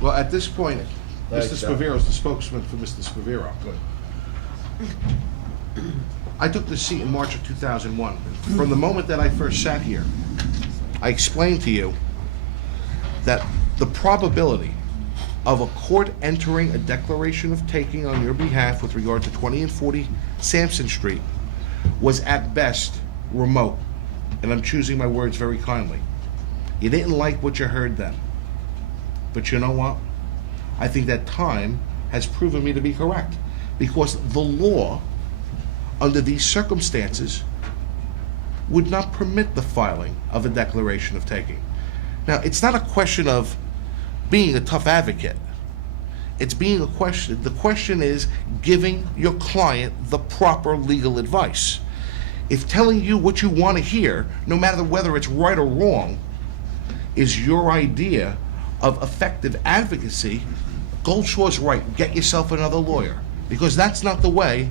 Well, at this point, Thanks, Mr. John. Spavero is the spokesman for Mr. Spavero. I took this seat in March of 2001. From the moment that I first sat here, I explained to you that the probability of a court entering a declaration of taking on your behalf with regard to 20 and 40 Sampson Street was at best remote, and I'm choosing my words very kindly. You didn't like what you heard then, but you know what? I think that time has proven me to be correct, because the law, under these circumstances, would not permit the filing of a declaration of taking. Now, it's not a question of being a tough advocate. It's being a question, the question is giving your client the proper legal advice. If telling you what you want to hear, no matter whether it's right or wrong, is your idea of effective advocacy, Goldshaw's right, get yourself another lawyer. Because that's not the way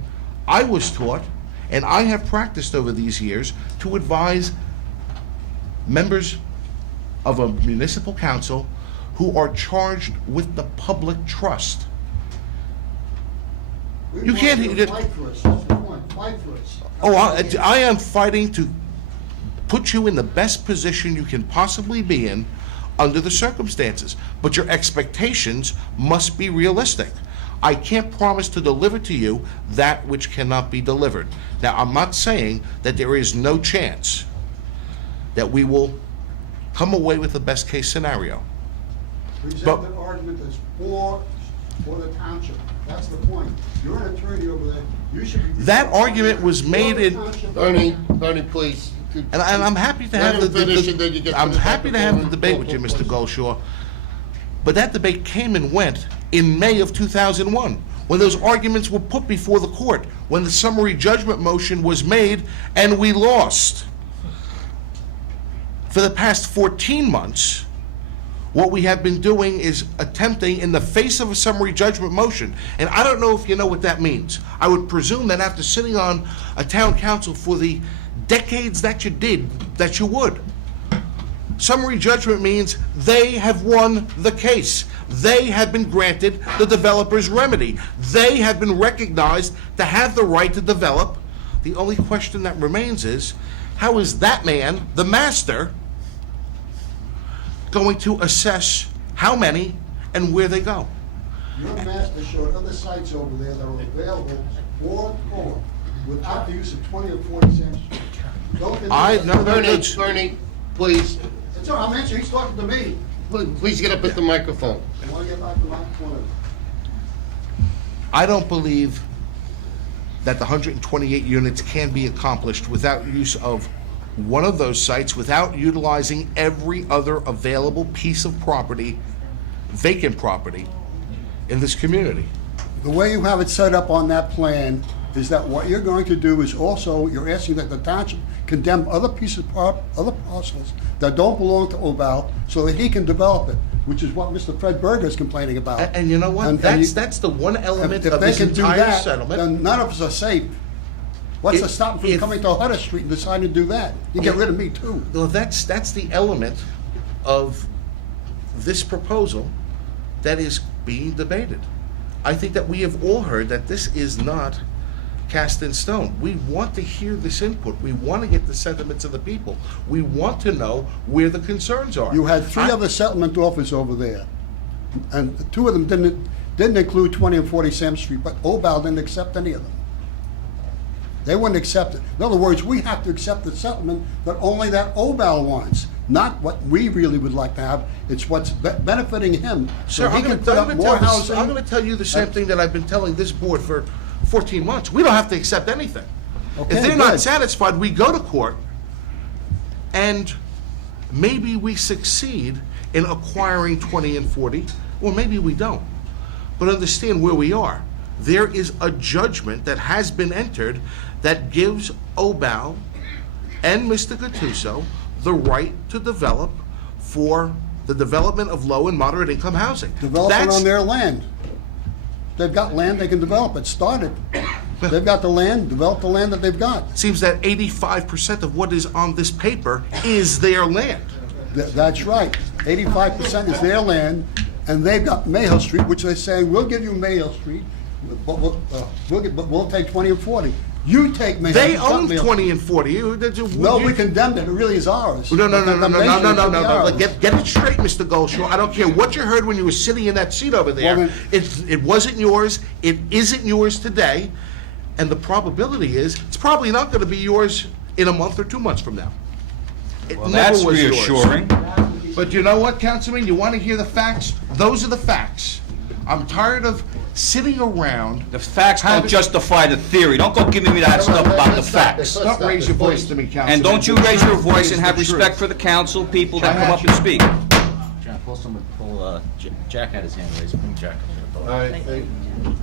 I was taught, and I have practiced over these years to advise members of a municipal council who are charged with the public trust. You can't. Fight for us, that's the point, fight for us. Oh, I am fighting to put you in the best position you can possibly be in under the circumstances, but your expectations must be realistic. I can't promise to deliver to you that which cannot be delivered. Now, I'm not saying that there is no chance that we will come away with the best case scenario. Present an argument that's for the township, that's the point. You're an attorney over there, you should be. That argument was made in, Bernie, please. and I'm happy to have Let him finish and then you get to I'm the happy to have the microphone. debate with you, Mr. Goldshaw. But that debate came and went in May of 2001, when those arguments were put before the court, when the summary judgment motion was made, and we lost. For the past 14 months, what we have been doing is attempting, in the face of a summary judgment motion, and I don't know if you know what that means. I would presume that after sitting on a town council for the decades that you did, that you would. Summary judgment means they have won the case. They have been granted the developer's remedy. They have been recognized to have the right to develop. The only question that remains is, how is that man, the master, going to assess how many and where they go? Your master showed other sites over there that are available for court without the use of 20 or 40 cents. Bernie, please, It's all right, I'm answering, he's talking to me. please get up at the microphone. I want to get back to my point. I don't believe that the 128 units can be accomplished without use of one of those sites, without utilizing every other available piece of property, vacant property, in this community. The way you have it set up on that plan is that what you're going to do is also, you're asking that the township condemn other pieces, other parcels that don't belong to Obal so that he can develop it, which is what Mr. Fred Berger is complaining about. And you know what? And That's the one element if of they this can do entire that, settlement. then none of us are safe. What's to stop them from coming to Hutter Street and deciding to do that? You get rid of me too. Well, that's the element of this proposal that is being debated. I think that we have all heard that this is not cast in stone. We want to hear this input. We want to get the sentiments of the people. We want to know where the concerns are. You had three other settlement offers over there, and two of them didn't include 20 and 40 Sam Street, but Obal didn't accept any of them. They wouldn't accept it. In other words, we have to accept the settlement that only that Obal wants, not what we really would like to have. It's what's benefiting him. Sir, So he can put up more housing. I'm going to tell you the same thing that I've been telling this board for 14 months. We don't have to accept anything. Okay, If they're not good. satisfied, we go to court, and maybe we succeed in acquiring 20 and 40, or maybe we don't. But understand where we are. There is a judgment that has been entered that gives Obal and Mr. Gattuso the right to develop for the development of low and moderate income housing. Develop it on their land. They've got land, they can develop it. Start it. They've got the land, develop the land that they've got. Seems that 85% of what is on this paper is their land. That's right. 85% is their land. and they've got Mayhill Street, which they're saying, we'll give you Mayhill Street, but we'll take 20 and 40. You take Mayhill. They it's not own Mayhill. 20 and 40. No, we condemned it. It really is ours. No. The condemnation should be ours. Get it straight, Mr. Goldshaw. I don't care what you heard when you were sitting in that seat over there. Well, It wasn't yours. It isn't yours today. And the probability is it's probably not going to be yours in a month or 2 months from now. It Well, never that's was yours. reassuring. But you know what, Councilman? You want to hear the facts? Those are the facts. I'm tired of sitting around. The facts don't having- justify the theory. Don't go giving me that stuff about the Let's stop facts. this. Don't raise your voice to me, Councilman. And don't you raise your voice and have It's the respect truth. for the council people that I come had up you. and speak. Jack, Jack had his hand raised. Bring Jack up to the All podium. right, thank you.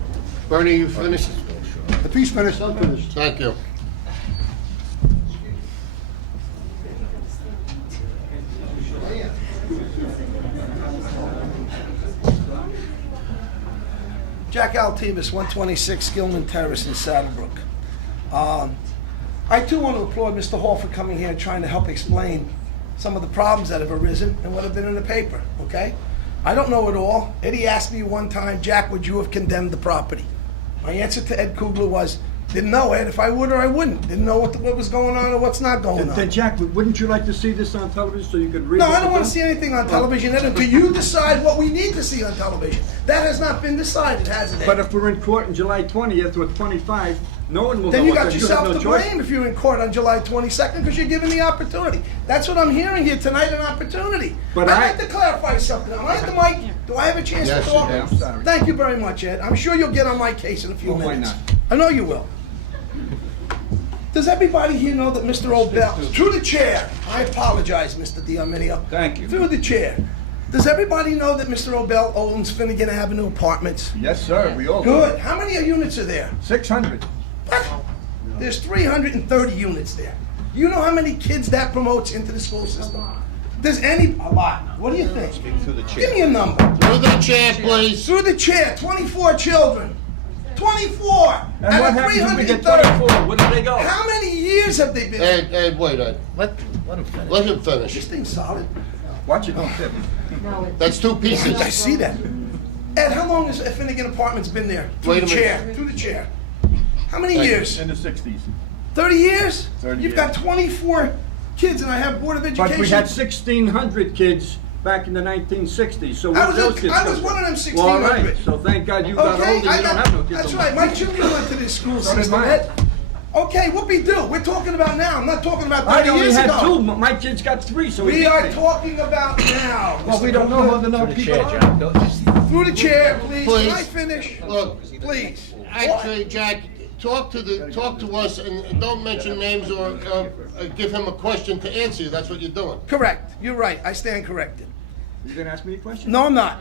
Bernie, you finished? If he's finished, I'm finished. Thank you. Jack Altimus, 126 Gilman Terrace in Saddlebrook. I too want to applaud Mr. Hall for coming here and trying to help explain some of the problems that have arisen and what have been in the paper, okay? I don't know it all. Eddie asked me one time, Jack, would you have condemned the property? My answer to Ed Kugler was, didn't know, Ed, if I would or I wouldn't. Didn't know what was going on or what's not going Then on. Jack, wouldn't you like to see this on television so you could read? No, what I don't they're want to doing? see anything on television, Ed, until you decide what we need to see on television. That has not been decided, has it, Ed? But if we're in court on July 20th or 25, no one will Then know you what got to do. yourself have no to choice. blame if you're in court on July 22nd because you're given the opportunity. That's what I'm hearing here tonight, an opportunity. But I'd I- like to clarify something. Am I at the mic? Do I have a chance Yes, to you talk? do. I'm sorry. Thank you very much, Ed. I'm sure you'll get on my case in a few Oh, why minutes. not? I know you will. Does everybody here know that Mr. O'Bell, through the chair, I apologize, Mr. D'Arminio. Thank you. Through the chair. Does everybody know that Mr. O'Bell owns Finnegan Avenue Apartments? Yes, sir, we all. Good. How many units are there? 600. What? There's 330 units there. You know how many kids that promotes into the school system? Does any, a lot. What do you think? Give me a number. Through the chair, please. Through the chair, 24 children. 24! And out what of happens if we get 330. 24? Where do they go? How many years have they been? Ed, wait, Ed. Let him finish. Let him finish. This thing's solid. Watch it, don't tip. That's two pieces. I see that. Ed, how long has Finnegan Apartments been there? Through Wait the a minute. chair. Through the chair. How many Thank you. years? In the 60s. 30 years? 30 You've years. got 24 kids, and I have Board of Education. But we had 1,600 kids back in the 1960s, so I where was did a- those kids I come was from? one of them Well, all 1,600. right, so thank God you got older, Okay, you don't have no kids. that's no right. more. My children went to this school So did system. mine. Ed. Okay, whoop-de-doo. We're talking about now. I'm not talking about 30 I only years had ago. 2, my kids got 3, so We beat are me. talking about now. Well, we Mr. don't know who the To no the people chair, are. Jack. Don't just. Through the chair, please. Please. Can I finish? Look, Please. actually, Jack, talk to us and don't mention names or give him a question to answer you. That's what you're doing. Correct. You're right. I stand corrected. You gonna ask me a question? No, I'm not.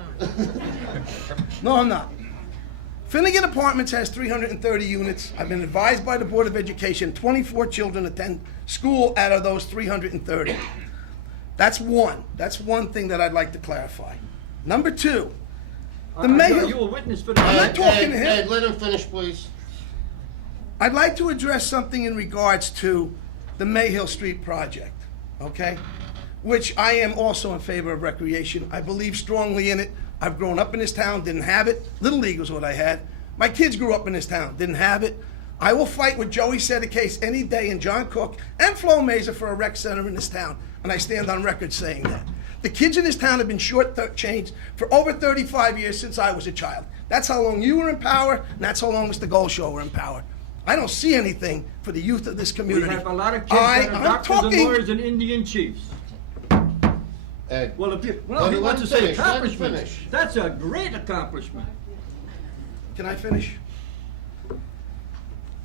No, I'm not. Finnegan Apartments has 330 units. I've been advised by the Board of Education, 24 children attend school out of those 330. That's one. That's one thing that I'd like to clarify. Number two, the mayor. You were witness for the. I'm not talking to him. Ed, let him finish, please. I'd like to address something in regards to the Mayhill Street project, okay? Which I am also in favor of recreation. I believe strongly in it. I've grown up in this town, didn't have it. Little League was what I had. My kids grew up in this town, didn't have it. I will fight with Joey Sedecase any day and John Cook and Flo Mazer for a rec center in this town. And I stand on record saying that. The kids in this town have been short-changed for over 35 years since I was a child. That's how long you were in power, and that's how long Mr. Goldshaw were in power. I don't see anything for the youth of this We community. have a lot of kids that are I'm doctors and talking. lawyers and Indian chiefs. Ed. Well, if you, well, Let he him wants to say finish, let him accomplishments. finish. That's a great accomplishment. Can I finish?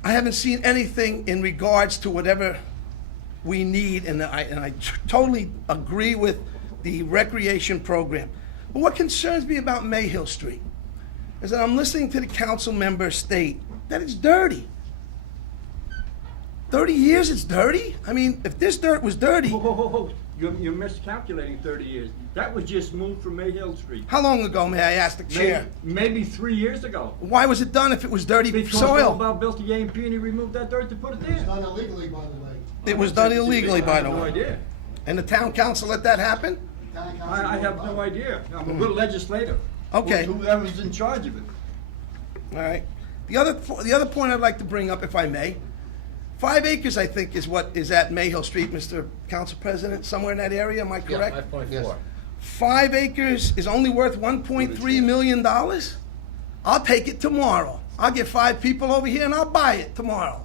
I haven't seen anything in regards to whatever we need, and I totally agree with the recreation program. But what concerns me about Mayhill Street is that I'm listening to the council member state that it's dirty. 30 years it's dirty? I mean, if this dirt was dirty, Ho, ho, ho, ho. You're miscalculating 30 years. That was just moved from Mayhill Street. how long ago, may I ask the chair? Maybe 3 years ago. Why was it done if it was dirty Because soil? Bob built the A&P and he removed that dirt to put it there. Done illegally, by the way. It was done illegally, by the I have no way. idea. And the town council let that happen? I have no idea. I'm a good legislator. Okay. Whoever's in charge of it. All right. The other point I'd like to bring up, if I may, 5 acres, I think, is what is at Mayhill Street, Mr. Council President, somewhere in that area, am I correct? 5.4. 5 acres is only worth $1.3 million? I'll take it tomorrow. I'll get 5 people over here and I'll buy it tomorrow.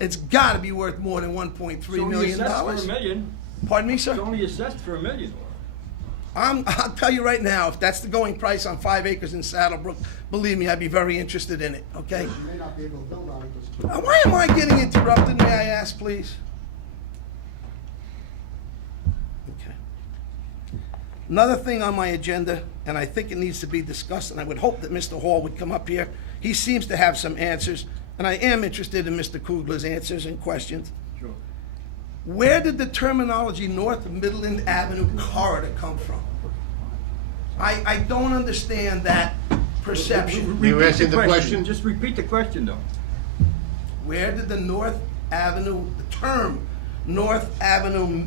It's gotta be worth more than $1.3 It's only million. assessed for $1 million. Pardon me, It's sir? only assessed for $1 million. I'll tell you right now, if that's the going price on 5 acres in Saddlebrook, believe me, I'd be very interested in it, okay? You may not be able to build on it, 'cause- Why am I getting interrupted, may I ask, please? Okay. Another thing on my agenda, and I think it needs to be discussed, and I would hope that Mr. Hall would come up here. He seems to have some answers, and I am interested in Mr. Kugler's answers and questions. Sure. Where did the terminology North Midland Avenue corridor come from? I don't understand that perception. You Repeat asking the question? Just repeat the question, though. Where did the North Avenue, the term North Avenue,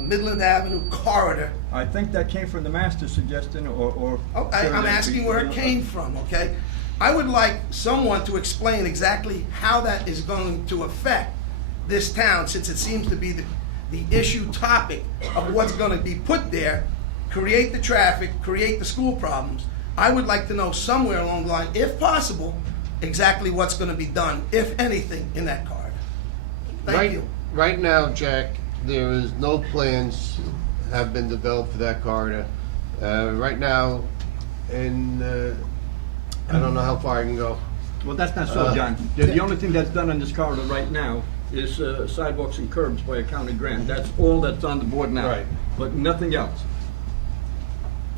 Midland Avenue corridor, I think that came from the master suggestion, or. I'm asking where it came from, okay? I would like someone to explain exactly how that is going to affect this town, since it seems to be the issue topic of what's gonna be put there, create the traffic, create the school problems. I would like to know somewhere along the line, if possible, exactly what's gonna be done, if anything, in that corridor. Thank you. Right now, Jack, there is no plans have been developed for that corridor. Right now, I don't know how far I can go. Well, that's not so, John. The only thing that's done on this corridor right now is sidewalks and curbs by a county grant. That's all that's on the board now. Right. But nothing else.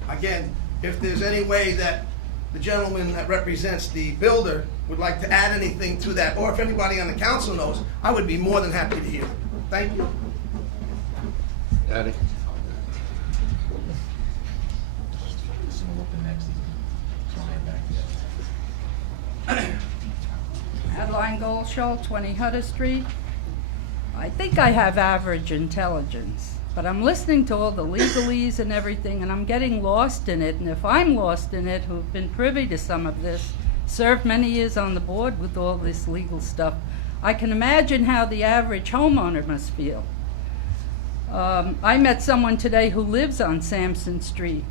Again, if there's any way that the gentleman that represents the builder would like to add anything to that, or if anybody on the council knows, I would be more than happy to hear. Thank you. Addie? Adeline Goldschall, 20 Hutter Street. I think I have average intelligence, but I'm listening to all the legalese and everything, and I'm getting lost in it. And if I'm lost in it, who've been privy to some of this, served many years on the board with all this legal stuff, I can imagine how the average homeowner must feel. I met someone today who lives on Sampson Street,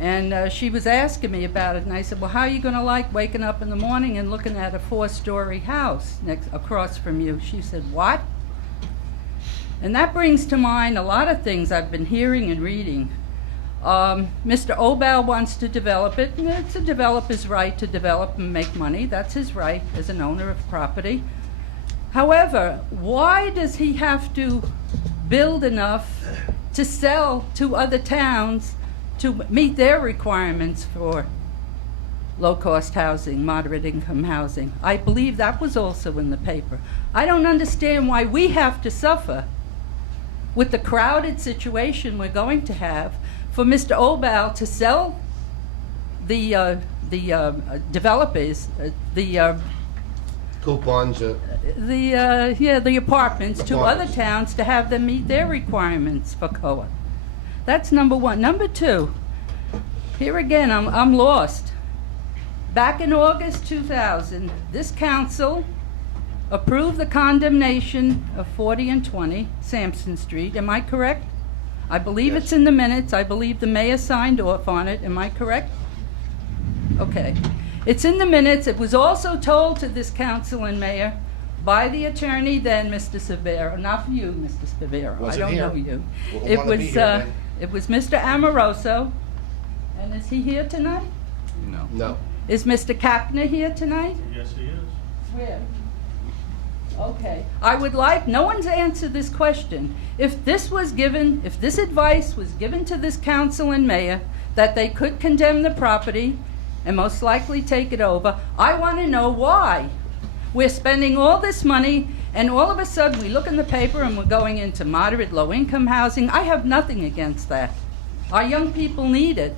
and she was asking me about it, and I said, well, how are you going to like waking up in the morning and looking at a 4-story house across from you? She said, what? And that brings to mind a lot of things I've been hearing and reading. Mr. Obal wants to develop it, and it's a developer's right to develop and make money. That's his right as an owner of property. However, why does he have to build enough to sell to other towns to meet their requirements for low-cost housing, moderate-income housing? I believe that was also in the paper. I don't understand why we have to suffer with the crowded situation we're going to have for Mr. Obal to sell the developers, Coupons, the apartments to other towns to have them meet their requirements for COA. That's number one. Number two, here again, I'm lost. Back in August 2000, this council approved the condemnation of 40 and 20 Sampson Street. Am I correct? I believe Yes. it's in the minutes. I believe the mayor signed off on it. Am I correct? Okay. It's in the minutes. It was also told to this council and mayor by the attorney then, Mr. Severo. Not for you, Mr. Severo. I Wasn't don't here. know you. Wouldn't It wanna was, be here then. it was Mr. Amoroso. And is he here tonight? no. Is Mr. Kapner here tonight? Yes, he is. Where? Okay. I would like, no one's answered this question. If this advice was given to this council and mayor, that they could condemn the property and most likely take it over, I want to know why. We're spending all this money, and all of a sudden we look in the paper and we're going into moderate, low-income housing. I have nothing against that. Our young people need it.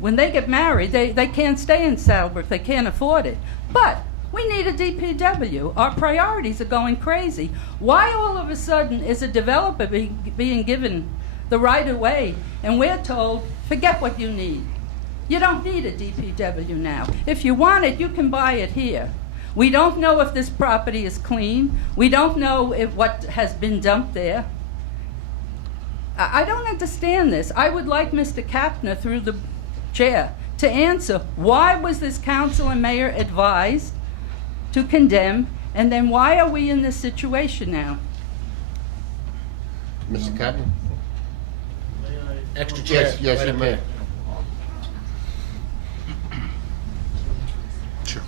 When they get married, they can't stay in Saddlebrook. They can't afford it. But we need a DPW. Our priorities are going crazy. Why all of a sudden is a developer being given the right-of-way, and we're told, forget what you need. You don't need a DPW now. If you want it, you can buy it here. We don't know if this property is clean. We don't know what has been dumped there. I don't understand this. I would like Mr. Kapner, through the chair, to answer, why was this council and mayor advised to condemn, and then why are we in this situation now? Mr. Captain? Extra chair. Yes, you may. Sure.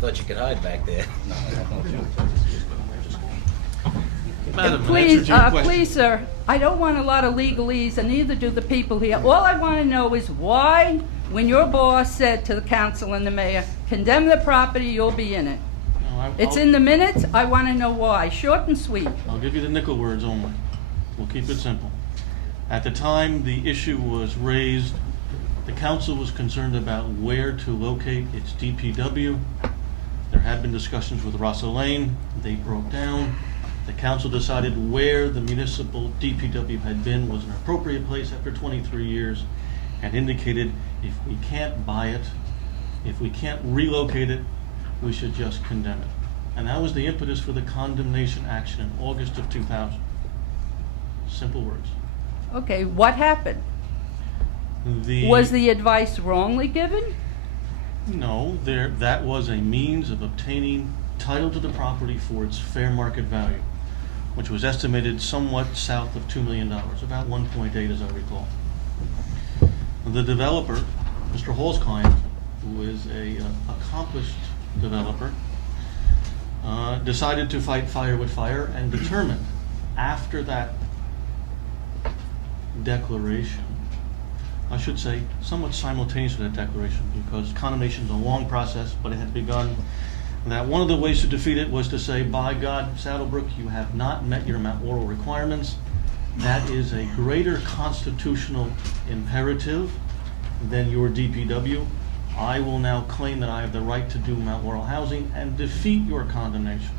Thought you could hide back there. Please, sir, I don't want a lot of legalese, and neither do the people here. All I want to know is why, when your boss said to the council and the mayor, condemn the property, you'll be in it. It's in the minutes. I want to know why. Short and sweet. I'll give you the nickel words only. We'll keep it simple. At the time the issue was raised, the council was concerned about where to locate its DPW. There had been discussions with Russell Lane. They broke down. The council decided where the municipal DPW had been was an appropriate place after 23 years, and indicated if we can't buy it, if we can't relocate it, we should just condemn it. And that was the impetus for the condemnation action in August of 2000. Simple words. Okay, what happened? Was the advice wrongly given? No, that was a means of obtaining title to the property for its fair market value, which was estimated somewhat south of $2 million, about 1.8 as I recall. The developer, Mr. Hall's client, who is a accomplished developer, decided to fight fire with fire and determined after that declaration, I should say somewhat simultaneous with that declaration, because condemnation is a long process, but it had begun, that one of the ways to defeat it was to say, by God, Saddlebrook, you have not met your Mount Laurel requirements. That is a greater constitutional imperative than your DPW. I will now claim that I have the right to do Mount Laurel housing and defeat your condemnation.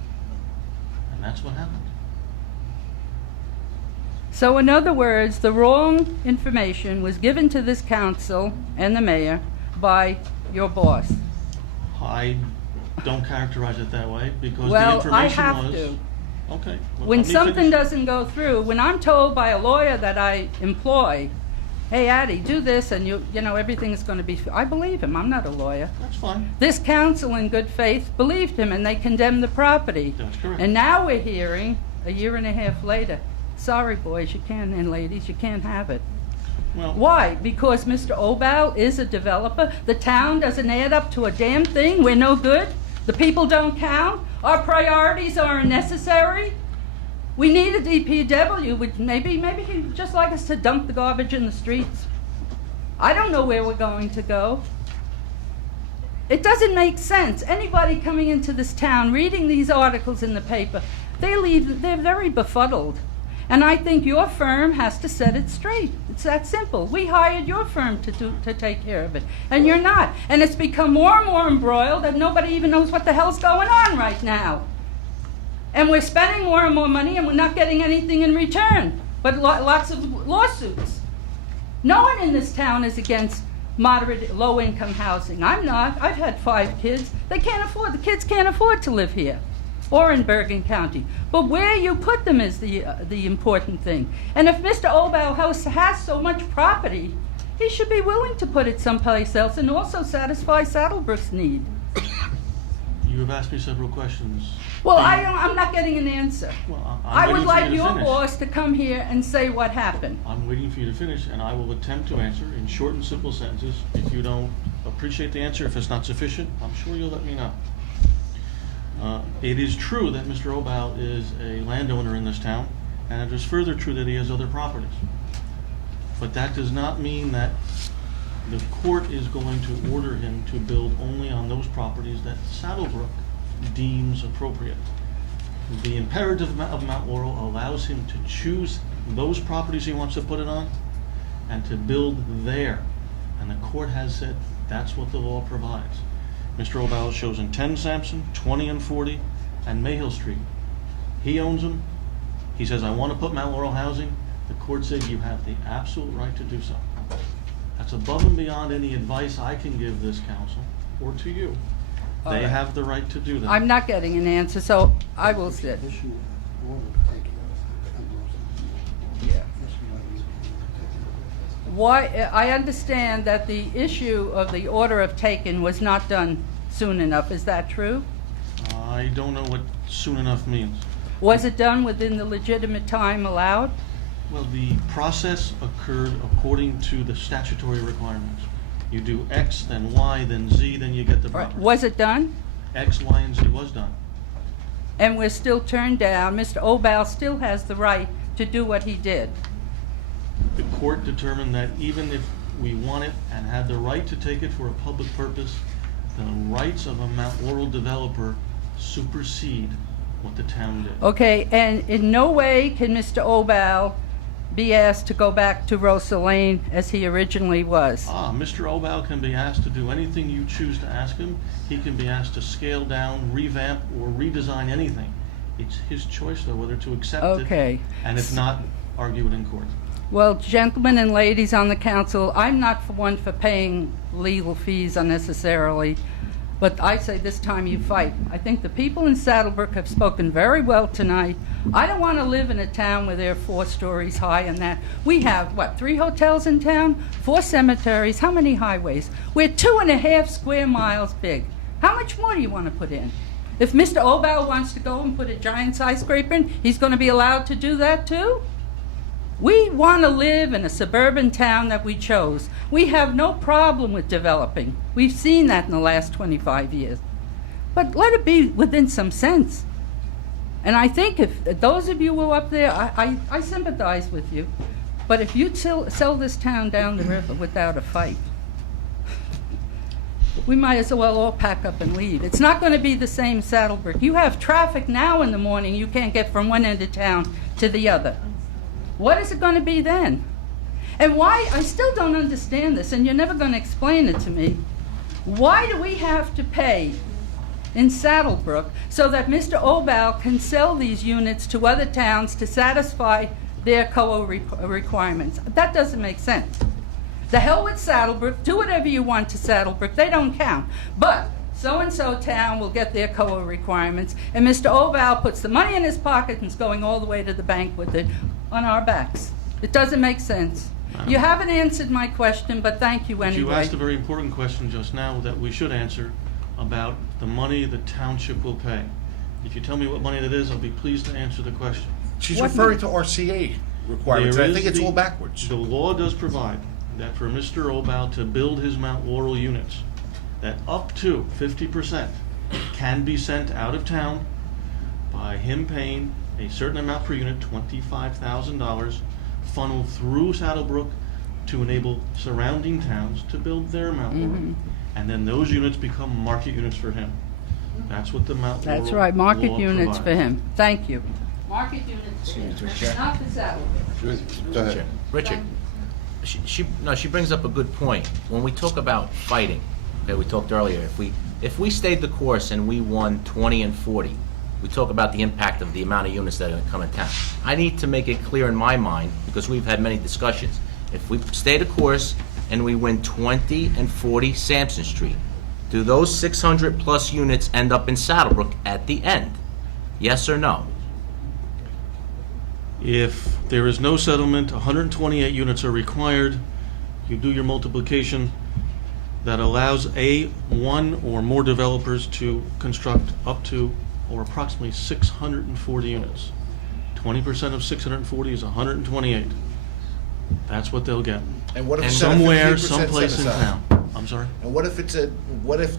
And that's what happened. So in other words, the wrong information was given to this council and the mayor by your boss. I don't characterize it that way, because the Well, information I was... have to. Okay. well, When let me something finish. doesn't go through, when I'm told by a lawyer that I employ, hey, Addie, do this and you know, everything's going to be, I believe him. I'm not a lawyer. That's fine. This council in good faith believed him and they condemned the property. That's correct. And now we're hearing, a year and a half later, sorry boys, you can't, and ladies, you can't have it. Well, Why? Because Mr. Obal is a developer. The town doesn't add up to a damn thing. We're no good. The people don't count. Our priorities are unnecessary. We need a DPW, which maybe he'd just like us to dump the garbage in the streets. I don't know where we're going to go. It doesn't make sense. Anybody coming into this town, reading these articles in the paper, they're very befuddled. And I think your firm has to set it straight. It's that simple. We hired your firm to take care of it, and you're not. And it's become more and more embroiled that nobody even knows what the hell's going on right now. And we're spending more and more money, and we're not getting anything in return, but lots of lawsuits. No one in this town is against moderate, low-income housing. I'm not. I've had 5 kids. The kids can't afford to live here or in Bergen County. But where you put them is the important thing. And if Mr. Obal has so much property, he should be willing to put it someplace else and also satisfy Saddlebrook's need. you have asked me several questions. Well, I'm not getting an answer. Well, I I'm would waiting for like you to your finish. boss to come here and say what happened. I'm waiting for you to finish, and I will attempt to answer in short and simple sentences. If you don't appreciate the answer, if it's not sufficient, I'm sure you'll let me know. It is true that Mr. Obal is a landowner in this town, and it is further true that he has other properties. But that does not mean that the court is going to order him to build only on those properties that Saddlebrook deems appropriate. The imperative of Mount Laurel allows him to choose those properties he wants to put it on and to build there. And the court has said that's what the law provides. Mr. Obal has chosen 10 Sampson, 20 and 40, and Mayhill Street. He owns them. He says, I want to put Mount Laurel housing. The court said you have the absolute right to do so. That's above and beyond any advice I can give this council or to you. All They right. have the right to do that. I'm not getting an answer, so I will sit. Why, I understand that the issue of the order of taking was not done soon enough. Is that true? I don't know what soon enough means. Was it done within the legitimate time allowed? Well, the process occurred according to the statutory requirements. You do X, then Y, then Z, then you get the Right. property. Was it done? X, Y, and Z was done. And we're still turned down. Mr. Obal still has the right to do what he did. The court determined that even if we want it and had the right to take it for a public purpose, the rights of a Mount Laurel developer supersede what the town did. Okay, and in no way can Mr. Obal be asked to go back to Rosa Lane as he originally was. Mr. Obal can be asked to do anything you choose to ask him. He can be asked to scale down, revamp, or redesign anything. It's his choice, though, whether to accept it. Okay. And if not, argue it in court. Well, gentlemen and ladies on the council, I'm not for one for paying legal fees unnecessarily, but I say this time you fight. I think the people in Saddlebrook have spoken very well tonight. I don't want to live in a town where they're 4 stories high and that. We have, 3 hotels in town, 4 cemeteries, how many highways? We're 2.5 square miles big. How much more do you want to put in? If Mr. Obal wants to go and put a giant skyscraper in, he's going to be allowed to do that too? We want to live in a suburban town that we chose. We have no problem with developing. We've seen that in the last 25 years. But let it be within some sense. And I think if those of you who are up there, I sympathize with you. But if you sell this town down the river without a fight, we might as well all pack up and leave. It's not going to be the same Saddlebrook. You have traffic now in the morning you can't get from one end of town to the other. What is it going to be then? And why, I still don't understand this, and you're never going to explain it to me. Why do we have to pay in Saddlebrook so that Mr. Obal can sell these units to other towns to satisfy their COA requirements? That doesn't make sense. The hell with Saddlebrook, do whatever you want to Saddlebrook, they don't count. But so-and-so town will get their COA requirements, and Mr. Obal puts the money in his pocket and is going all the way to the bank with it on our backs. It doesn't make sense. You haven't answered my question, but thank you anyway. You asked a very important question just now that we should answer about the money the township will pay. If you tell me what money that is, I'll be pleased to answer the question. She's What referring to RCA requirements. There I is think it's the- all backwards. The law does provide that for Mr. Obal to build his Mount Laurel units, that up to 50% can be sent out of town by him paying a certain amount per unit, $25,000, funneled through Saddlebrook to enable surrounding towns to build their Mount Laurel. And then those units become market units for him. That's what the Mount Laurel That's right, market law units for provides. him. Thank you. Market units for him, not for Saddlebrook. Go ahead. Richard, she brings up a good point. When we talk about fighting, okay, we talked earlier, if we stayed the course and we won 20 and 40, we talk about the impact of the amount of units that are going to come in town. I need to make it clear in my mind, because we've had many discussions. If we stay the course and we win 20 and 40 Sampson Street, do those 600 plus units end up in Saddlebrook at the end? Yes or no? If there is no settlement, 128 units are required. You do your multiplication. That allows one or more developers to construct up to or approximately 640 units. 20% of 640 is 128. That's what they'll get. And what if And it's at a Somewhere, 15% someplace in set aside? town. I'm sorry? And what if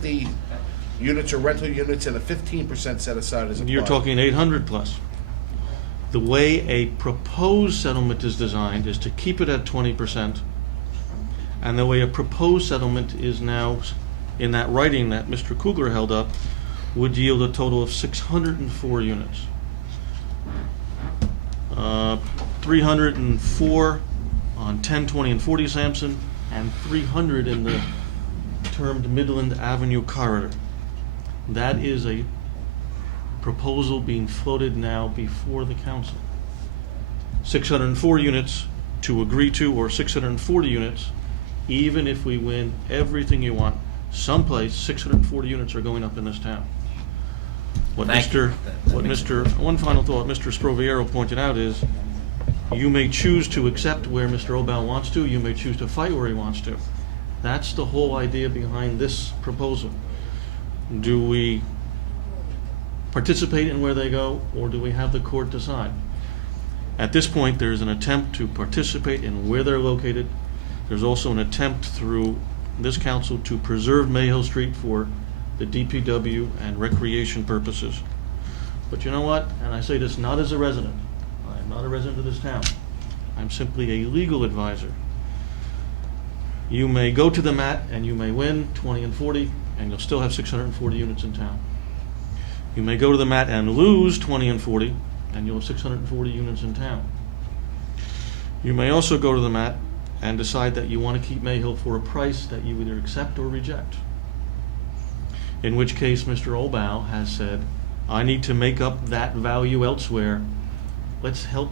the units are rental units and a 15% set aside is applied? You're talking 800 plus. The way a proposed settlement is designed is to keep it at 20%. And the way a proposed settlement is now, in that writing that Mr. Kugler held up, would yield a total of 604 units. 304 on 10, 20, and 40 Sampson, and 300 in the termed Midland Avenue corridor. That is a proposal being floated now before the council. 604 units to agree to, or 640 units, even if we win everything you want, someplace 640 units are going up in this town. What Thank you. One final thought, Mr. Sproviero pointed out is, you may choose to accept where Mr. Obal wants to, you may choose to fight where he wants to. That's the whole idea behind this proposal. Do we participate in where they go, or do we have the court decide? At this point, there's an attempt to participate in where they're located. There's also an attempt through this council to preserve Mayhill Street for the DPW and recreation purposes. But you know what? And I say this not as a resident. I'm not a resident of this town. I'm simply a legal advisor. You may go to the mat and you may win 20 and 40, and you'll still have 640 units in town. You may go to the mat and lose 20 and 40, and you'll have 640 units in town. You may also go to the mat and decide that you want to keep Mayhill for a price that you either accept or reject. In which case, Mr. Obal has said, I need to make up that value elsewhere. Let's help,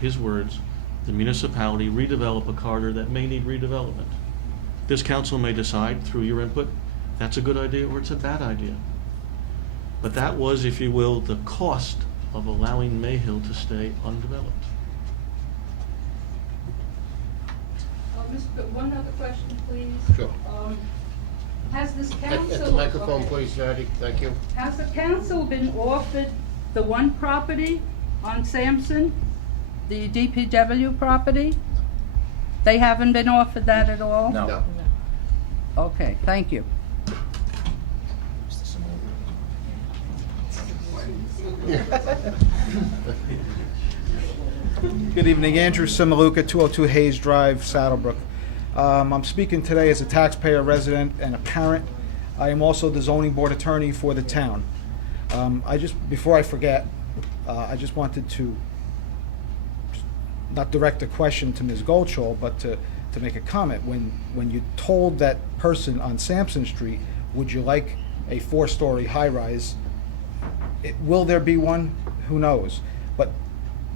his words, the municipality redevelop a corridor that may need redevelopment. This council may decide, through your input, that's a good idea or it's a bad idea. But that was, if you will, the cost of allowing Mayhill to stay undeveloped. One other question, please. Sure. Has this At council... the microphone, okay. please, Addie, thank you. Has the council been offered the one property on Sampson, the DPW property? They haven't been offered that at all? No. Okay, thank you. Good evening, Andrew Simaluka, 202 Hayes Drive, Saddlebrook. I'm speaking today as a taxpayer, resident, and a parent. I am also the zoning board attorney for the town. Before I forget, I just wanted to not direct a question to Ms. Goldschall, but to make a comment. When you told that person on Sampson Street, would you like a 4-story high-rise? Will there be one? Who knows? But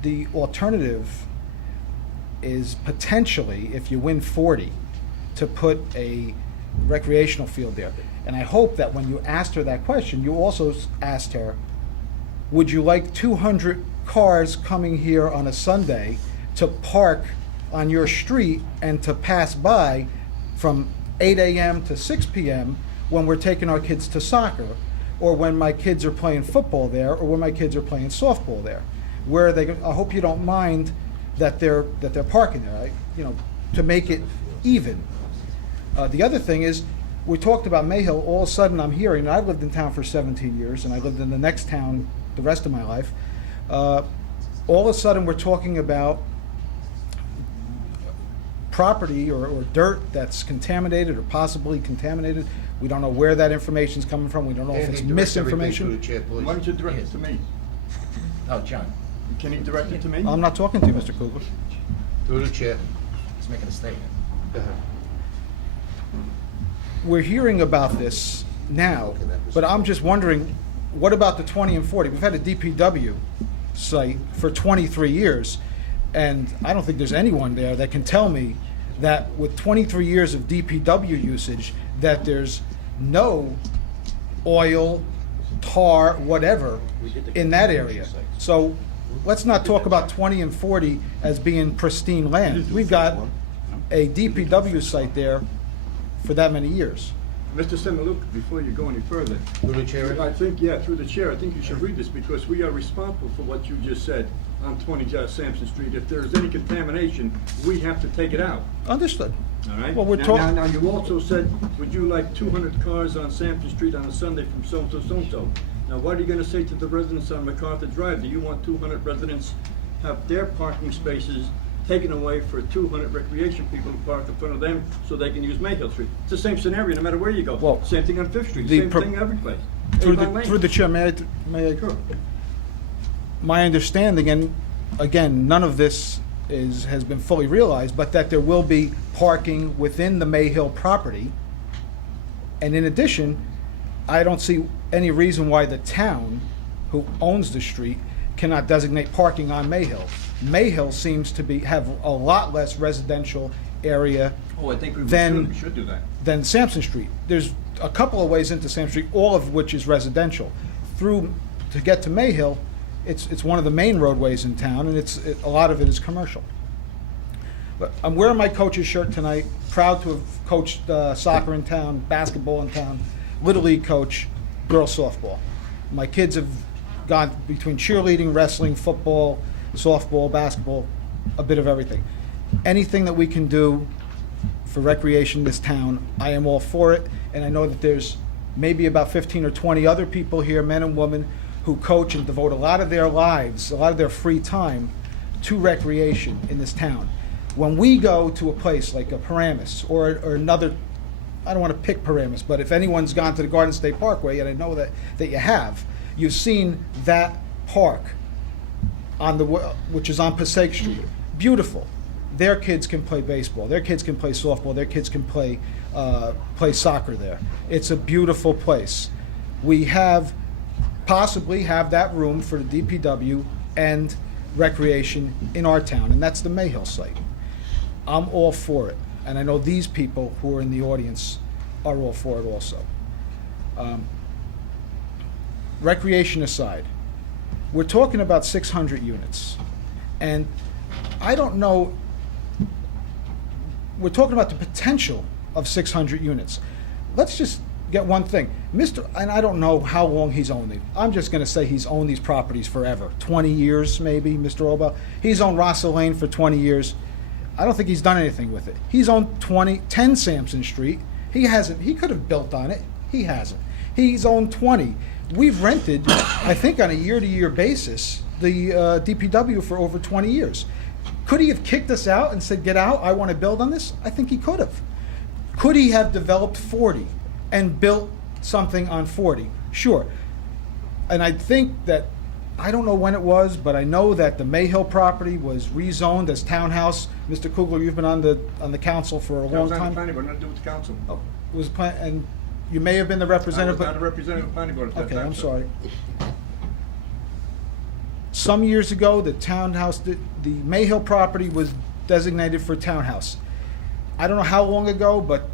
the alternative is potentially, if you win 40, to put a recreational field there. And I hope that when you asked her that question, you also asked her, would you like 200 cars coming here on a Sunday to park on your street and to pass by from 8 a.m. to 6 p.m. when we're taking our kids to soccer, or when my kids are playing football there, or when my kids are playing softball there? Where they, I hope you don't mind that they're parking there, to make it even. The other thing is, we talked about Mayhill. All of a sudden, I'm hearing, and I've lived in town for 17 years, and I lived in the next town the rest of my life. All of a sudden, we're talking about property or dirt that's contaminated or possibly contaminated. We don't know where that information's coming from. We don't know if it's Andy, direct everything misinformation. through the chair, please. Why don't you direct it to me? Oh, John, Can you direct it to me? I'm not talking to you, Mr. Kugler. Through the chair. he's making a statement. Go ahead. We're hearing about this now, but I'm just wondering, what about the 20 and 40? We've had a DPW site for 23 years, and I don't think there's anyone there that can tell me that with 23 years of DPW usage, that there's no oil, tar, whatever in that area. So let's not talk about 20 and 40 as being pristine land. We've got a DPW site there for that many years. Mr. Simaluka, before you go any further, Through the chair. I think, through the chair, I think you should read this because we are responsible for what you just said on 20 Sampson Street. If there's any contamination, we have to take it out, Understood. all right? Well, we're Now- talking. Now, you also said, would you like 200 cars on Sampson Street on a Sunday from so-and-so, so-and-so? Now, what are you gonna say to the residents on MacArthur Drive? Do you want 200 residents have their parking spaces taken away for 200 recreation people to park in front of them so they can use Mayhill Street? It's the same scenario, no matter where you go. Well, Same thing on Fifth Street, the same pro- thing every place. Through Avon Lane. the chair, may I? Sure. My understanding, and again, none of this has been fully realized, but that there will be parking within the Mayhill property. And in addition, I don't see any reason why the town, who owns the street, cannot designate parking on Mayhill. Mayhill seems to have a lot less residential area Oh, I think we should do that. than Sampson Street. There's a couple of ways into Sampson Street, all of which is residential. To get to Mayhill, it's one of the main roadways in town, and a lot of it is commercial. But I'm wearing my coach's shirt tonight, proud to have coached soccer in town, basketball in town, Little League coach, girls softball. My kids have gone between cheerleading, wrestling, football, softball, basketball, a bit of everything. Anything that we can do for recreation in this town, I am all for it, and I know that there's maybe about 15 or 20 other people here, men and women, who coach and devote a lot of their lives, a lot of their free time to recreation in this town. When we go to a place like a Paramus or another, I don't want to pick Paramus, but if anyone's gone to the Garden State Parkway, and I know that you have, you've seen that park which is on Passaic Street. Beautiful. Their kids can play baseball. Their kids can play softball. Their kids can play soccer there. It's a beautiful place. We possibly have that room for the DPW and recreation in our town, and that's the Mayhill site. I'm all for it, and I know these people who are in the audience are all for it also. Recreation aside, we're talking about 600 units, and I don't know, we're talking about the potential of 600 units. Let's just get one thing. And I don't know how long he's owned it. I'm just going to say he's owned these properties forever. 20 years maybe, Mr. Obel. He's owned Rossell Lane for 20 years. I don't think he's done anything with it. He's owned 10 Sampson Street. He could have built on it. He hasn't. He's owned 20. We've rented, I think on a year-to-year basis, the DPW for over 20 years. Could he have kicked us out and said, get out, I want to build on this? I think he could have. Could he have developed 40 and built something on 40? Sure. And I think that, I don't know when it was, but I know that the Mayhill property was rezoned as townhouse. Mr. Kugler, you've been on the council for a long time. Planning board, nothing to do with the council. Oh, it was and you may have been the representative. I was not a representative of the planning board at that time. Okay, I'm sorry. Some years ago, the townhouse, the Mayhill property was designated for townhouse. I don't know how long ago, but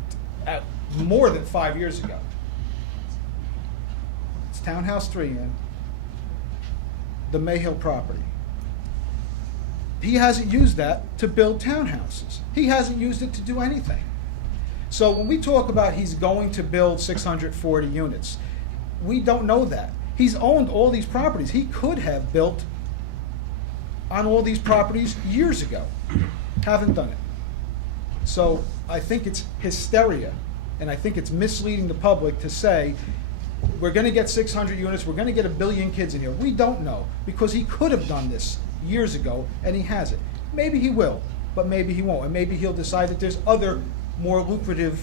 more than 5 years ago. It's Townhouse 3 in the Mayhill property. He hasn't used that to build townhouses. He hasn't used it to do anything. So when we talk about he's going to build 640 units, we don't know that. He's owned all these properties. He could have built on all these properties years ago. Haven't done it. So I think it's hysteria, and I think it's misleading the public to say, we're going to get 600 units, we're going to get 1 billion kids in here. We don't know, because he could have done this years ago, and he hasn't. Maybe he will, but maybe he won't, and maybe he'll decide that there's other more lucrative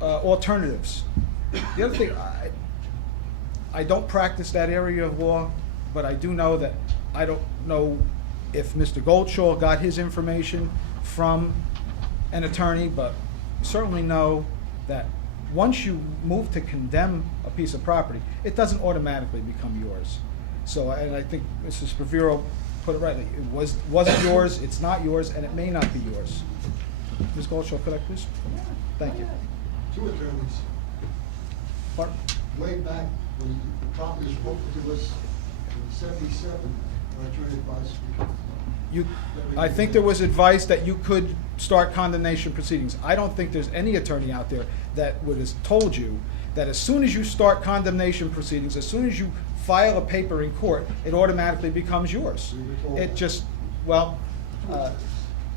alternatives. The other thing, I don't practice that area of law, but I do know that I don't know if Mr. Goldshaw got his information from an attorney, but certainly know that once you move to condemn a piece of property, it doesn't automatically become yours. So, and I think Mr. Spraviro put it rightly. It wasn't yours, it's not yours, and it may not be yours. Ms. Goldshaw, could I please? Thank you. Two attorneys, Pardon? way back when the property was spoken to us in '77, our attorney advised me. I think there was advice that you could start condemnation proceedings. I don't think there's any attorney out there that would have told you that as soon as you start condemnation proceedings, as soon as you file a paper in court, it automatically becomes yours. It just, well,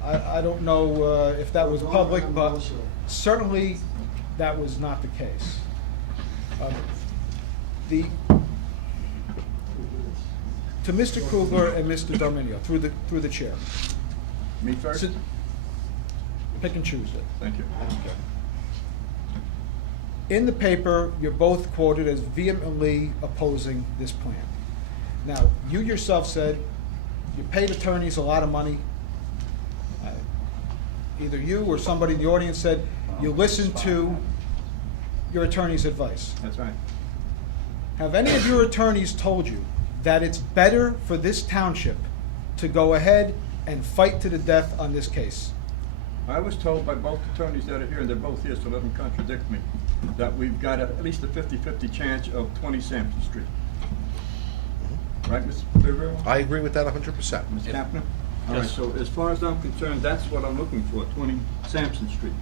I don't know if that was public, but certainly that was not the case. To Mr. Kugler and Mr. Dominio, through the chair. Me first? Pick and choose it. Thank you. In the paper, you're both quoted as vehemently opposing this plan. Now, you yourself said you paid attorneys a lot of money. Either you or somebody in the audience said you listened to your attorney's advice. That's right. Have any of your attorneys told you that it's better for this township to go ahead and fight to the death on this case? I was told by both attorneys that are here, and they're both here, so let them contradict me, that we've got at least a 50-50 chance of 20 Sampson Street. Right, Mr. Rivera? I agree with that 100%. Mr. Kapner? All right, Yes. so as far as I'm concerned, that's what I'm looking for, 20 Sampson Street.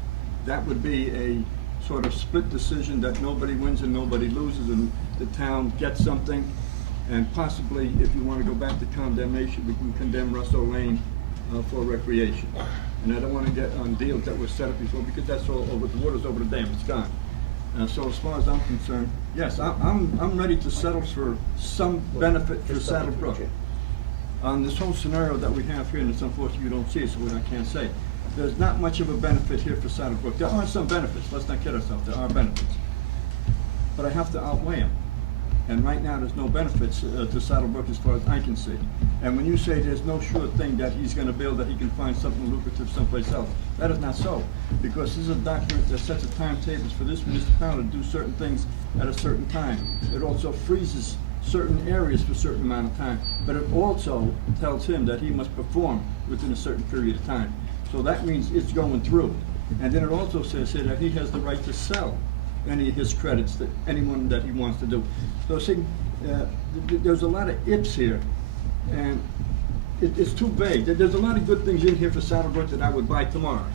That would be a sort of split decision that nobody wins and nobody loses, and the town gets something. And possibly, if you want to go back to condemnation, we can condemn Russell Lane for recreation. And I don't want to get on deals that were set up before, because that's all over, the water's over the dam, it's gone. So as far as I'm concerned, yes, I'm ready to settle for some benefit for Saddle Brook. On this whole scenario that we have here, and it's unfortunate you don't see it, so I can't say, there's not much of a benefit here for Saddle Brook. There are some benefits, let's not kid ourselves, there are benefits. But I have to outweigh them. And right now, there's no benefits to Saddle Brook as far as I can see. And when you say there's no sure thing that he's gonna build, that he can find something lucrative someplace else, that is not so. Because this is a document that sets a timetables for this municipality to do certain things at a certain time. It also freezes certain areas for a certain amount of time, but it also tells him that he must perform within a certain period of time. So that means it's going through. And then it also says here that he has the right to sell any of his credits to anyone that he wants to do. So see, there's a lot of ifs here, and it's too vague. There's a lot of good things in here for Saddle Brook that I would buy tomorrow,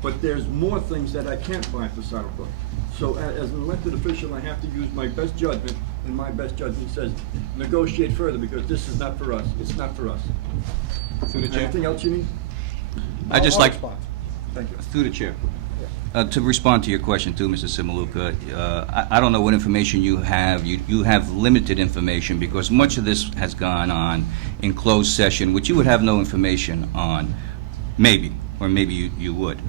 but there's more things that I can't buy for Saddle Brook. So as an elected official, I have to use my best judgment, and my best judgment says negotiate further, because this is not for us. It's not for us. Through the chair. Anything else you need? I just I'll like, respond. Thank you. through the chair. To respond to your question too, Mr. Simaluka, I don't know what information you have. You have limited information, because much of this has gone on in closed session, which you would have no information on, maybe, or maybe you would.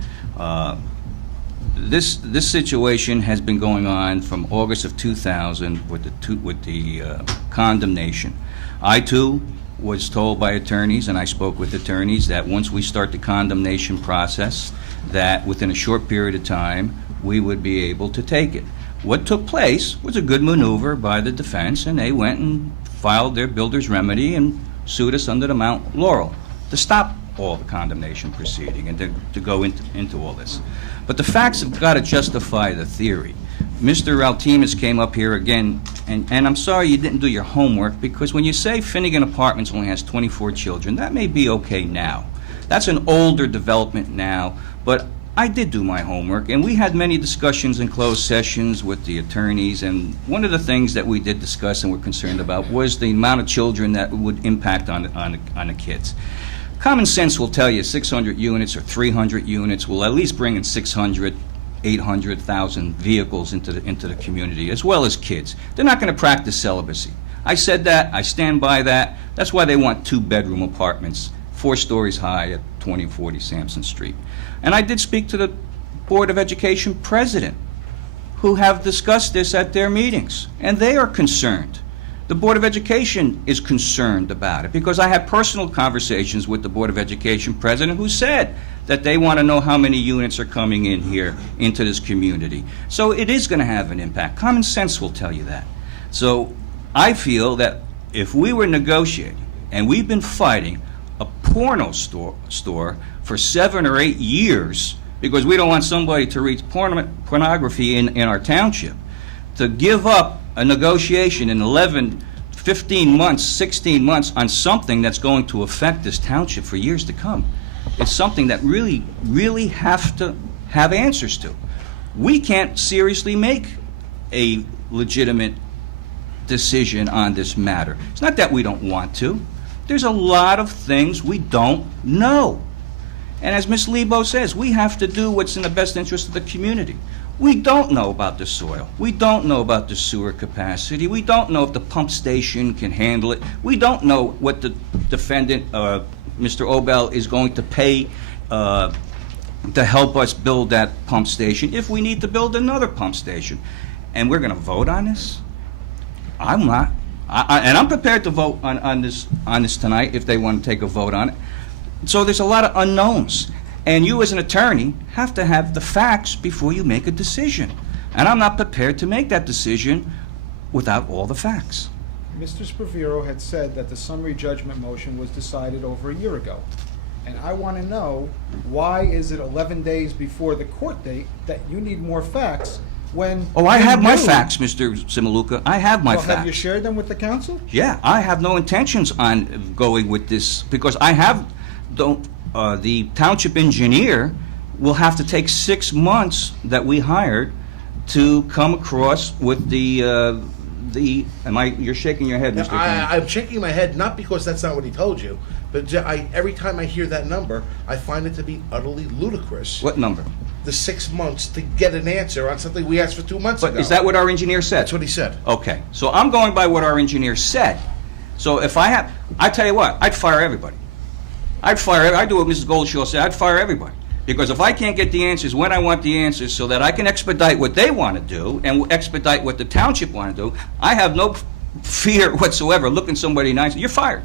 This situation has been going on from August of 2000 with the condemnation. I too was told by attorneys, and I spoke with attorneys, that once we start the condemnation process, that within a short period of time, we would be able to take it. What took place was a good maneuver by the defense, and they went and filed their builder's remedy and sued us under the Mount Laurel to stop all the condemnation proceeding and to go into all this. But the facts have got to justify the theory. Mr. Altimus came up here again, and I'm sorry you didn't do your homework, because when you say Finnegan Apartments only has 24 children, that may be okay now. That's an older development now, but I did do my homework, and we had many discussions in closed sessions with the attorneys, and one of the things that we did discuss and were concerned about was the amount of children that would impact on the kids. Common sense will tell you 600 units or 300 units will at least bring in 600, 800,000 vehicles into the community, as well as kids. They're not going to practice celibacy. I said that, I stand by that. That's why they want 2-bedroom apartments, 4 stories high at 2040 Sampson Street. And I did speak to the Board of Education president, who have discussed this at their meetings, and they are concerned. The Board of Education is concerned about it, because I had personal conversations with the Board of Education president, who said that they want to know how many units are coming in here into this community. So it is going to have an impact. Common sense will tell you that. So I feel that if we were negotiating, and we've been fighting a porno store for 7 or 8 years, because we don't want somebody to read pornography in our township, to give up a negotiation in 11, 15 months, 16 months on something that's going to affect this township for years to come, it's something that really have to have answers to. We can't seriously make a legitimate decision on this matter. It's not that we don't want to. There's a lot of things we don't know. And as Ms. Lebo says, we have to do what's in the best interest of the community. We don't know about the soil. We don't know about the sewer capacity. We don't know if the pump station can handle it. We don't know what the defendant, Mr. Obel, is going to pay to help us build that pump station if we need to build another pump station. And we're going to vote on this? I'm not. And I'm prepared to vote on this tonight if they want to take a vote on it. So there's a lot of unknowns. And you as an attorney have to have the facts before you make a decision. And I'm not prepared to make that decision without all the facts. Mr. Spraviro had said that the summary judgment motion was decided over a year ago. And I want to know, why is it 11 days before the court date that you need more facts when... Oh, I you have my knew- facts, Mr. Simaluka. I have my Well, have you facts. shared them with the council? Yeah, I have no intentions on going with this, because the township engineer will have to take 6 months that we hired to come across with you're shaking your head, Mr. Kennedy. I'm shaking my head, not because that's not what he told you, but every time I hear that number, I find it to be utterly ludicrous. What number? The 6 months to get an answer on something we asked for 2 months ago. But is that what our engineer said? That's what he said. Okay, so I'm going by what our engineer said. So if I tell you what, I'd fire everybody. I'd do what Mrs. Goldshaw said, I'd fire everybody. Because if I can't get the answers when I want the answers so that I can expedite what they want to do and expedite what the township want to do, I have no fear whatsoever looking somebody nice, you're fired.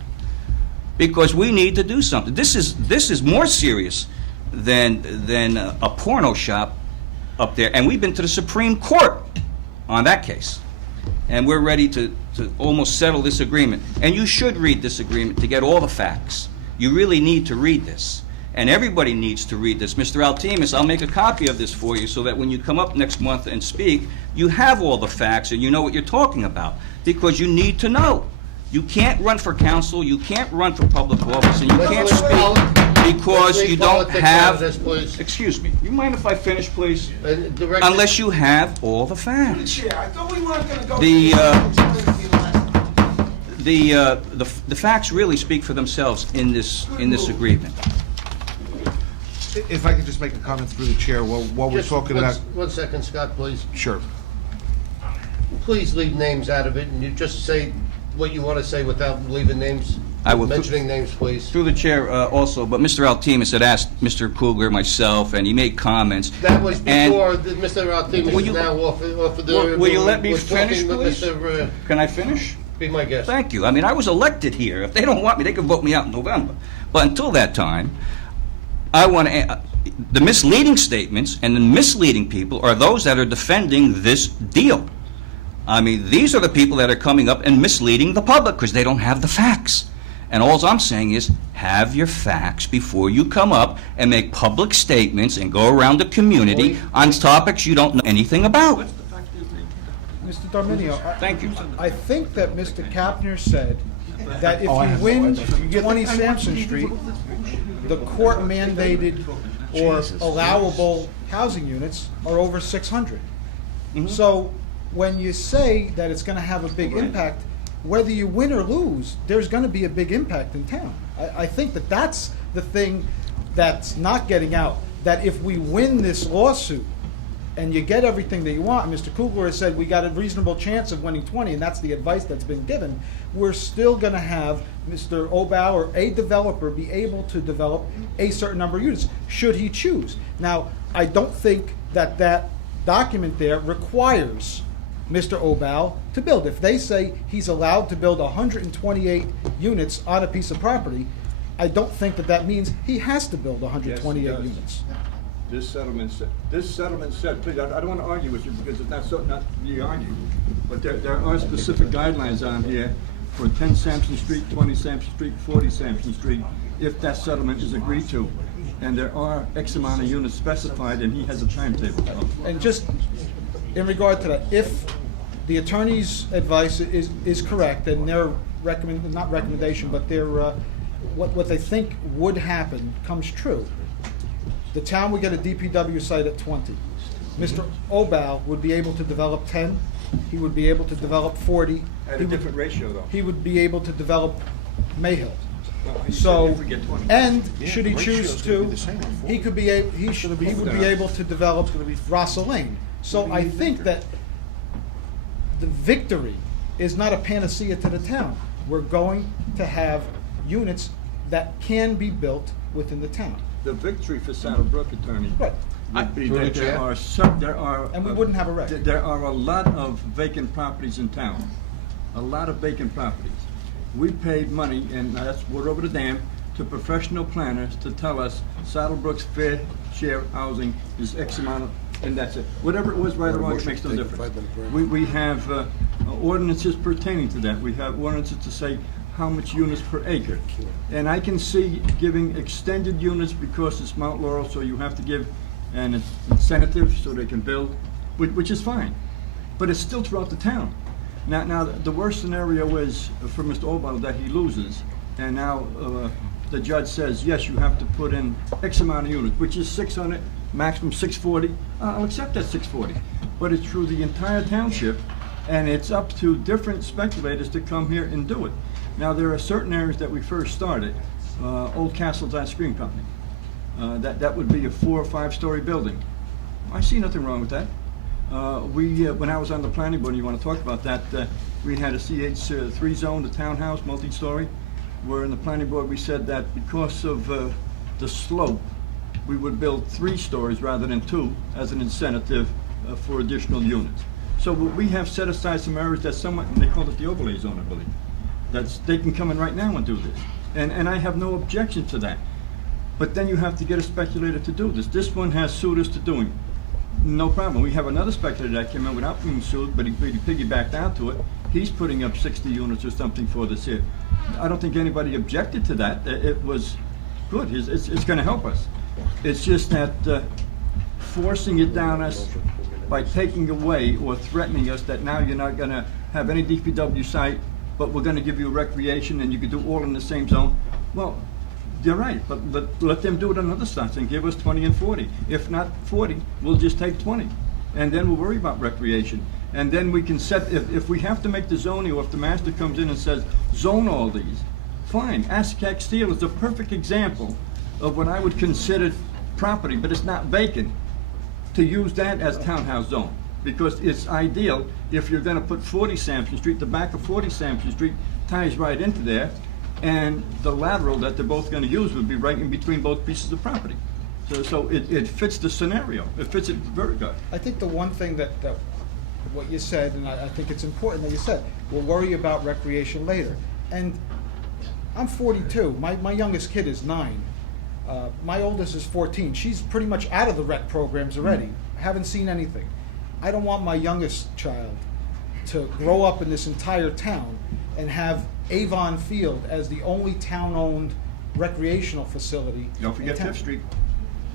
Because we need to do something. This is more serious than a porno shop up there. And we've been to the Supreme Court on that case. And we're ready to almost settle this agreement. And you should read this agreement to get all the facts. You really need to read this. And everybody needs to read this. Mr. Altimus, I'll make a copy of this for you so that when you come up next month and speak, you have all the facts and you know what you're talking about. Because you need to know. You can't run for council, you can't run for public office, and you can't speak because you don't have... Excuse me, you mind if I finish, please? Unless you have all the facts. Chair, I thought we weren't gonna go... The facts really speak for themselves in this agreement. If I could just make a comment through the chair while we're Just talking about... 1 second, Scott, please. Sure. Please leave names out of it, and you just say what you want to say without leaving names. I will. Mentioning names, please. Through the chair also, but Mr. Altimus had asked Mr. Kugler, myself, and he made comments. That was And- before Mr. Altimus Will is you- now off of the... Will you let me we're talking finish, with please? Mr. Can I finish? Be my guest. Thank you. I mean, I was elected here. If they don't want me, they can vote me out in November. But until that time, I want to... The misleading statements and the misleading people are those that are defending this deal. I mean, these are the people that are coming up and misleading the public because they don't have the facts. And all I'm saying is, have your facts before you come up and make public statements and go around the community on topics you don't know anything about. Mr. Darminio, Thank you. I think that Mr. Kapner said that if you win 20 Sampson Street, the court mandated or allowable housing units are over 600. So when you say that it's going to have a big impact, whether you win or lose, there's going to be a big impact in town. I think that that's the thing that's not getting out, that if we win this lawsuit and you get everything that you want, and Mr. Kugler has said we got a reasonable chance of winning 20, and that's the advice that's been given, we're still going to have Mr. Obau or a developer be able to develop a certain number of units, should he choose. Now, I don't think that that document there requires Mr. Obau to build. If they say he's allowed to build 128 units on a piece of property, I don't think that that means he has to build 128 Yes, it does. units. This settlement said, please, I don't want to argue with you because it's not to be argued, but there are specific guidelines on here for 10 Sampson Street, 20 Sampson Street, 40 Sampson Street, if that settlement is agreed to. And there are X amount of units specified, and he has a timetable. And just in regard to that, if the attorney's advice is correct, and their not recommendation, but their, what they think would happen comes true, the town would get a DPW site at 20. Mr. Obau would be able to develop 10, he would be able to develop 40. At a different ratio, though. He would be able to develop Mayhill. Well, he said So, if we get 20. and Yeah, should the he ratio's choose gonna be to, the same on he could be, he would be able to develop Rossa Lane. So I think that the victory is not a panacea to the town. We're going to have units that can be built within the town. The victory for Saddlebrook, attorney, Right. would be Through the that chair. there are... And we wouldn't have a wreck. There are a lot of vacant properties in town, a lot of vacant properties. We paid money, and that's water over the dam, to professional planners to tell us Saddlebrook's fair share housing is X amount of, and that's it. Whatever it was, right or wrong, it makes no difference. We have ordinances pertaining to that. We have ordinances to say how much units per acre. And I can see giving extended units because it's Mount Laurel, so you have to give an incentive so they can build, which is fine. But it's still throughout the town. Now, the worst scenario is for Mr. Obal that he loses, and now the judge says, yes, you have to put in X amount of units, which is 600, maximum 640. I'll accept that 640. But it's through the entire township, and it's up to different speculators to come here and do it. Now, there are certain areas that we first started, Old Castle's Ice Cream Company. That would be a 4 or 5 story building. I see nothing wrong with that. When I was on the planning board, you want to talk about that, we had a CH3 zone, the townhouse, multi-story, where in the planning board we said that because of the slope, we would build 3 stories rather than 2 as an incentive for additional units. So we have set aside some areas that somewhat, and they call it the overlay zone, I believe. They can come in right now and do this. And I have no objection to that. But then you have to get a speculator to do this. This one has sued us to doing it. No problem. We have another speculator that came in without being sued, but he piggybacked onto it. He's putting up 60 units or something for this here. I don't think anybody objected to that. It was good. It's going to help us. It's just that forcing it down us by taking away or threatening us that now you're not going to have any DPW site, but we're going to give you recreation and you can do all in the same zone. Well, you're right, but let them do it on other sites and give us 20 and 40. If not 40, we'll just take 20. And then we'll worry about recreation. And then we can set, if we have to make the zoning, or if the master comes in and says, zone all these, fine. Aztec Steel is a perfect example of what I would consider property, but it's not vacant, to use that as townhouse zone. Because it's ideal if you're gonna put 40 Sampson Street, the back of 40 Sampson Street ties right into there, and the lateral that they're both gonna use would be right in between both pieces of property. So it fits the scenario. It fits it very good. I think the one thing that what you said, and I think it's important that you said, we'll worry about recreation later. And I'm 42. My youngest kid is 9. My oldest is 14. She's pretty much out of the rec programs already. Haven't seen anything. I don't want my youngest child to grow up in this entire town and have Avon Field as the only town-owned recreational facility. Don't forget in town, Fifth Street.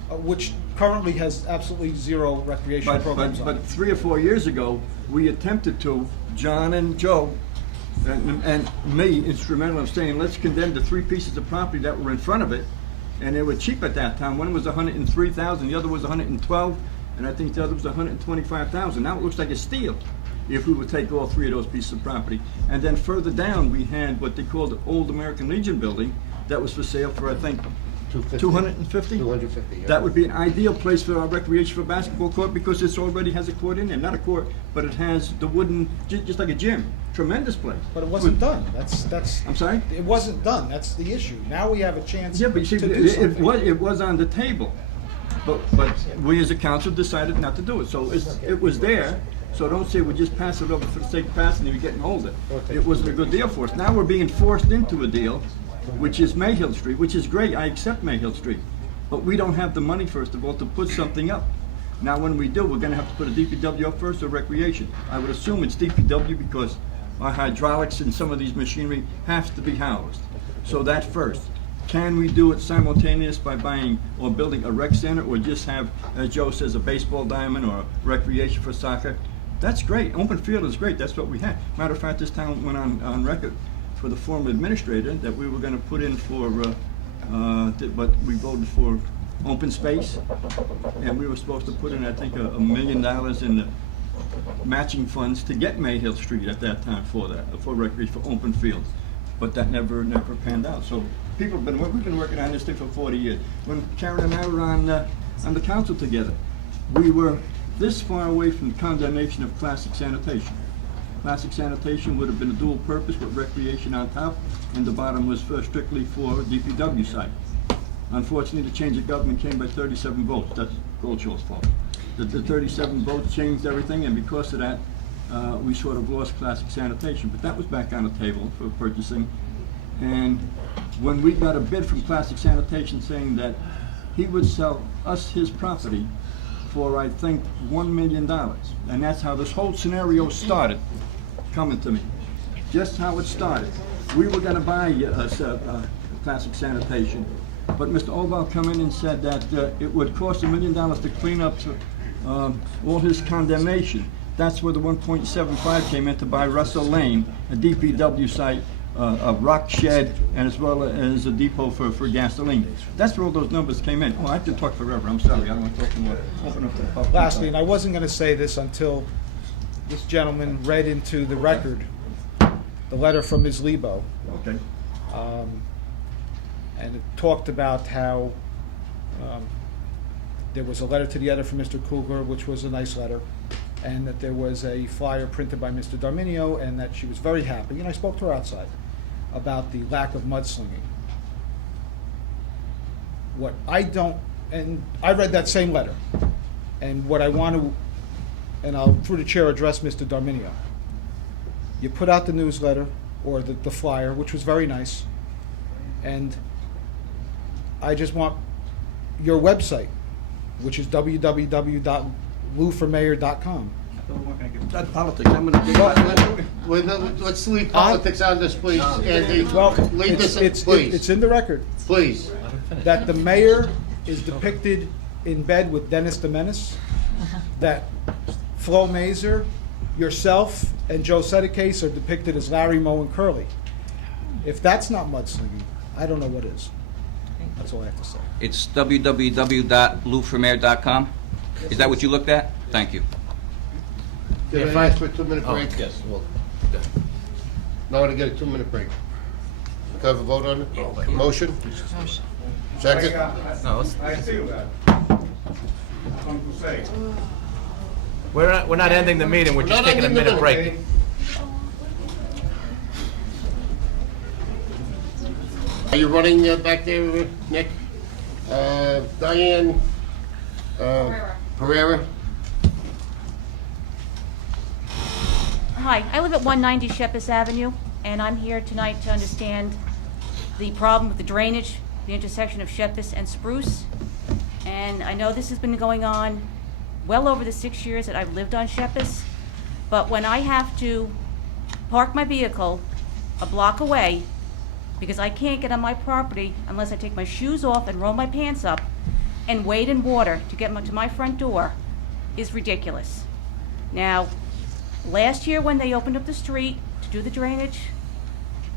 which currently has absolutely zero recreational programs on But it. 3 or 4 years ago, we attempted to, John and Joe, and me, instrumental of saying, let's condemn the 3 pieces of property that were in front of it, and they were cheap at that time. One was 103,000, the other was 112, and I think the other was 125,000. Now it looks like a steal if we would take all 3 of those pieces of property. And then further down, we had what they called the Old American Legion building that was for sale for, I think, 250? 250, yeah. That would be an ideal place for our recreation for basketball court because it already has a court in there. Not a court, but it has the wooden, just like a gym. Tremendous place. But it wasn't done. That's. I'm sorry? It wasn't done. That's the issue. Now we have a chance Yeah, but you see, to do something. it was on the table. But we as a council decided not to do it. So it was there. So don't say we just pass it over for the sake of passing and you're getting older. It wasn't a good deal for us. Now we're being forced into a deal, which is Mayhill Street, which is great. I accept Mayhill Street. But we don't have the money, first of all, to put something up. Now, when we do, we're gonna have to put a DPW up first or recreation. I would assume it's DPW because our hydraulics and some of these machinery have to be housed. So that first. Can we do it simultaneous by buying or building a rec center or just have, as Joe says, a baseball diamond or recreation for soccer? That's great. Open field is great. That's what we had. Matter of fact, this town went on record for the former administrator that we were gonna put in for, but we voted for open space. And we were supposed to put in, I think, $1 million in the matching funds to get Mayhill Street at that time for that, for recreation, for open fields. But that never panned out. So we've been working on this thing for 40 years. When Karen and I were on the council together, we were this far away from the condemnation of classic sanitation. Classic sanitation would have been a dual purpose with recreation on top, and the bottom was strictly for DPW site. Unfortunately, the change of government came by 37 votes. That's Goldshaw's fault. The 37 votes changed everything, and because of that, we sort of lost classic sanitation. But that was back on the table for purchasing. And when we got a bid from classic sanitation saying that he would sell us his property for, I think, $1 million. And that's how this whole scenario started. coming to me. Just how it started. We were gonna buy Classic Sanitation, but Mr. Oval come in and said that it would cost $1 million to clean up all his condemnation. That's where the 1.75 came in to buy Russell Lane, a DPW site, a rock shed, and as well as a depot for gasoline. That's where all those numbers came in. Oh, I have to talk forever. I'm sorry. I don't want to talk more. Open up to the public. Lastly, and I wasn't going to say this until this gentleman read into the record the letter from Ms. Lebo. Okay. And it talked about how there was a letter to the editor from Mr. Kugler, which was a nice letter, and that there was a flyer printed by Mr. Darminio, and that she was very happy, and I spoke to her outside, about the lack of mudslinging. What I don't, and I read that same letter, and what I want to, and I'll, through the chair, address Mr. Darminio. You put out the newsletter, or the flyer, which was very nice, and I just want your website, which is www.louformayor.com. That's politics. I'm gonna give Let's leave politics out of this, please, Andy. Well, Leave this, it's please, in the record please. that the mayor is depicted in bed with Dennis the Menace, that Flo Mazer, yourself, and Joe Sedicase are depicted as Larry, Moe, and Curly. If that's not mudslinging, I don't know what is. That's all I have to say. It's www.louformayor.com. Is that what you looked at? Thank you. Did I ask for a 2-minute Oh, break? yes, well, No, I want to get a 2-minute break. Can I have a vote on it? Motion? Second? no, let's, I see that. we're not ending the meeting, we're We're just not taking a ending the minute break. meeting. Are you running back there, Nick? Diane Pereira? Hi, I live at 190 Sheppis Avenue, and I'm here tonight to understand the problem with the drainage, the intersection of Sheppis and Spruce. And I know this has been going on well over the 6 years that I've lived on Sheppis, but when I have to park my vehicle a block away because I can't get on my property unless I take my shoes off and roll my pants up and wade in water to get to my front door is ridiculous. Now, last year when they opened up the street to do the drainage,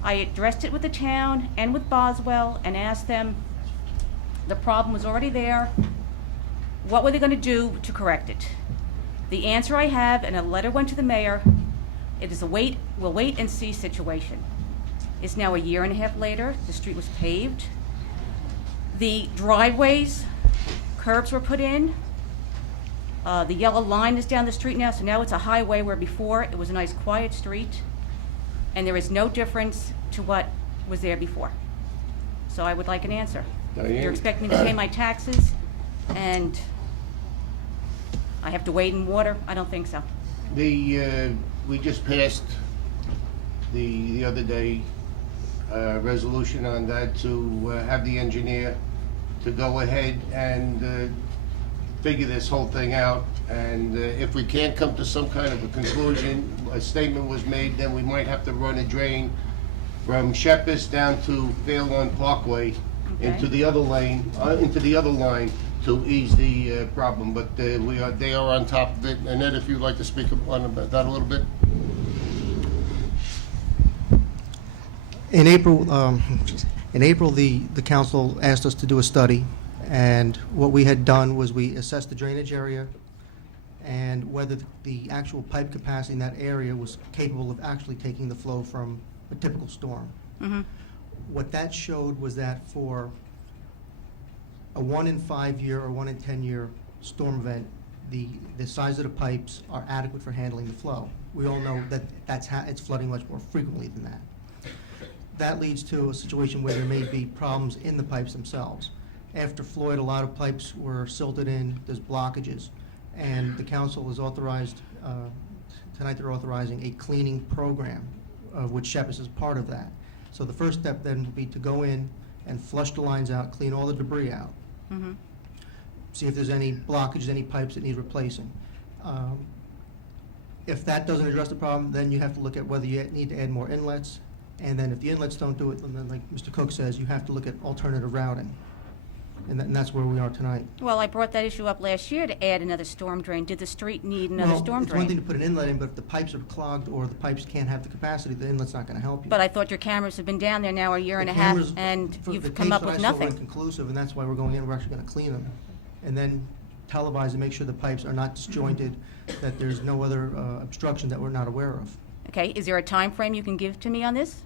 I addressed it with the town and with Boswell and asked them, the problem was already there, what were they gonna do to correct it? The answer I have, and a letter went to the mayor, it is we'll wait and see situation. It's now 1.5 years later, the street was paved. The driveways, curbs were put in. The yellow line is down the street now, so now it's a highway where before it was a nice quiet street. And there is no difference to what was there before. So I would like an answer. Diane? You're expecting me to pay my taxes and I have to wade in water? I don't think so. We just passed the other day, resolution on that to have the engineer to go ahead and figure this whole thing out. And if we can't come to some kind of a conclusion, a statement was made, then we might have to run a drain from Sheppis down to Fairlawn Parkway into the other lane, into the other line to ease the problem. But they are on top of it. And Ed, if you'd like to speak on about that a little bit. In April, the council asked us to do a study, and what we had done was we assessed the drainage area and whether the actual pipe capacity in that area was capable of actually taking the flow from a typical storm. Mm-hmm. What that showed was that for a 1 in 5 year or 1 in 10 year storm event, the size of the pipes are adequate for handling the flow. We all know that it's flooding much more frequently than that. That leads to a situation where there may be problems in the pipes themselves. After Floyd, a lot of pipes were silted in, there's blockages, and the council has authorized, tonight they're authorizing a cleaning program, of which Sheppis is part of that. So the first step then would be to go in and flush the lines out, clean all the debris out, Mm-hmm. see if there's any blockages, any pipes that need replacing. If that doesn't address the problem, then you have to look at whether you need to add more inlets. And then if the inlets don't do it, then like Mr. Cook says, you have to look at alternative routing. And that's where we are tonight. Well, I brought that issue up last year to add another storm drain. Did the street need another Well, storm it's one thing drain? to put an inlet in, but if the pipes are clogged or the pipes can't have the capacity, the inlet's not gonna help you. But I thought your cameras have been down there now a year and a The half, cameras, and for you've the come tapes up that with I saw were nothing. inconclusive, and that's why we're going in, we're actually gonna clean them. And then televise and make sure the pipes are not disjointed, that there's no other obstruction that we're not aware of. Okay, is there a time frame you can give to me on this?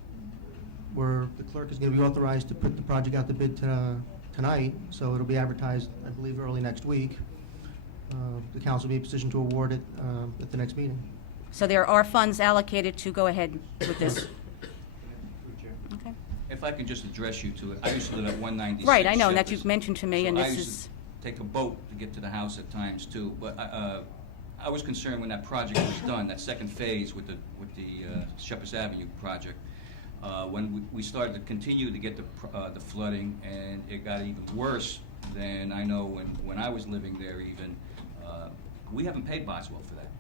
Where the clerk is gonna be authorized to put the project out to bid tonight, so it'll be advertised, I believe, early next week. The council will be in position to award it at the next meeting. So there are funds allocated to go ahead with this? Okay. If I could just address you to it, I used to live at 196. Right, I know, and that Shepherd's. you've mentioned to me, and So this I used is, to take a boat to get to the house at times too, but I was concerned when that project was done, that second phase with the Shepherd's Avenue project, when we started to continue to get the flooding, and it got even worse than I know when I was living there even. We haven't paid Boswell for that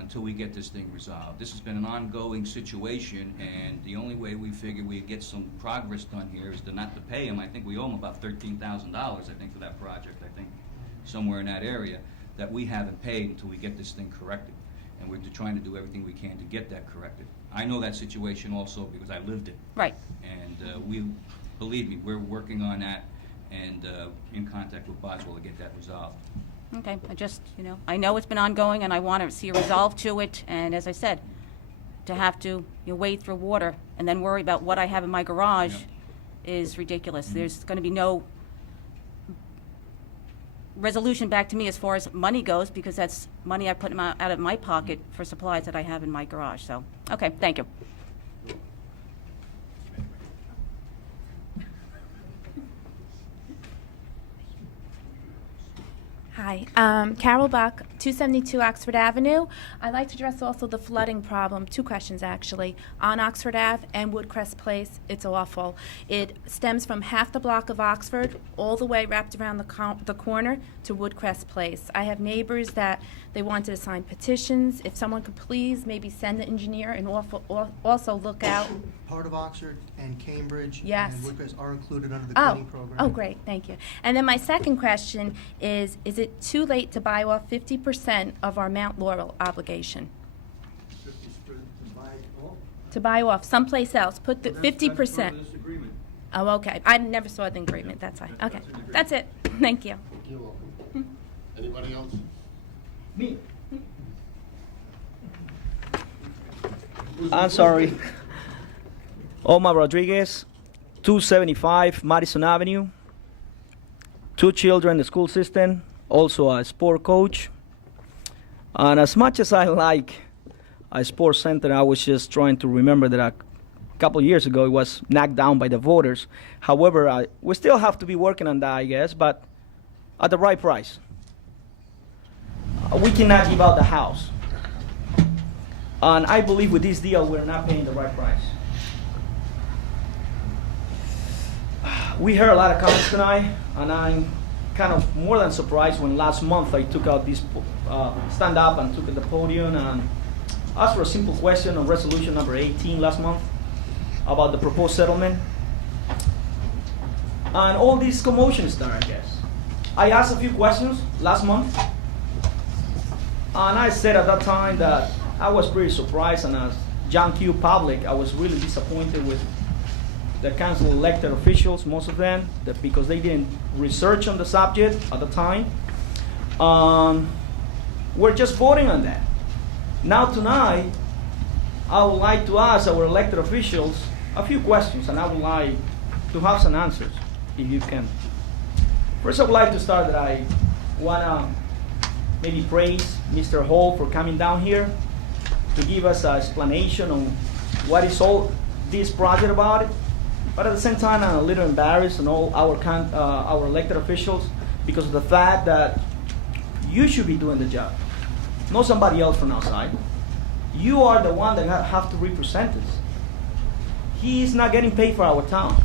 until we get this thing resolved. This has been an ongoing situation, and the only way we figure we get some progress done here is to not to pay him. I think we owe him about $13,000, I think, for that project, I think, somewhere in that area, that we haven't paid until we get this thing corrected. And we're trying to do everything we can to get that corrected. I know that situation also because I lived it. right. And believe me, we're working on that and in contact with Boswell to get that resolved. Okay, I know it's been ongoing, and I want to see a resolve to it, and as I said, to have to wade through water and then worry about what I have in my garage is ridiculous. There's going to be no resolution back to me as far as money goes, because that's money I put out of my pocket for supplies that I have in my garage, so, okay, thank you. Hi, Carol Buck, 272 Oxford Avenue. I'd like to address also the flooding problem. Two questions, actually. On Oxford Ave and Woodcrest Place, it's awful. It stems from half the block of Oxford all the way wrapped around the corner to Woodcrest Place. I have neighbors that they wanted to sign petitions. If someone could please maybe send the engineer and also look out. Part of Oxford and Cambridge Yes. and Woodcrest are included under the Oh, cleaning program. oh, great, thank you. And then my second question is it too late to buy off 50% of our Mount Laurel obligation? To buy off someplace else, put the 50%. Oh, okay, I never saw the agreement, that's fine, okay. That's it, thank you. You're welcome. Anybody else? Me. I'm sorry. Omar Rodriguez, 275 Madison Avenue. 2 children in the school system, also a sport coach. And as much as I like a sports center, I was just trying to remember that a couple of years ago it was knocked down by the voters. However, we still have to be working on that, I guess, but at the right price. We cannot give out the house. And I believe with this deal, we're not paying the right price. We heard a lot of comments tonight, and I'm kind of more than surprised when last month I took out this stand up and took at the podium and asked for a simple question on resolution number 18 last month about the proposed settlement. And all these commotions there, I guess. I asked a few questions last month, and I said at that time that I was pretty surprised, and as John Q. public, I was really disappointed with the council elected officials, most of them, because they didn't research on the subject at the time. We're just voting on that. Now tonight, I would like to ask our elected officials a few questions, and I would like to have some answers, if you can. First, I would like to start that I want to maybe praise Mr. Hall for coming down here to give us an explanation on what is all this project about. But at the same time, I'm a little embarrassed on all our elected officials because of the fact that you should be doing the job, not somebody else from outside. You are the one that have to represent us. He is not getting paid for our town.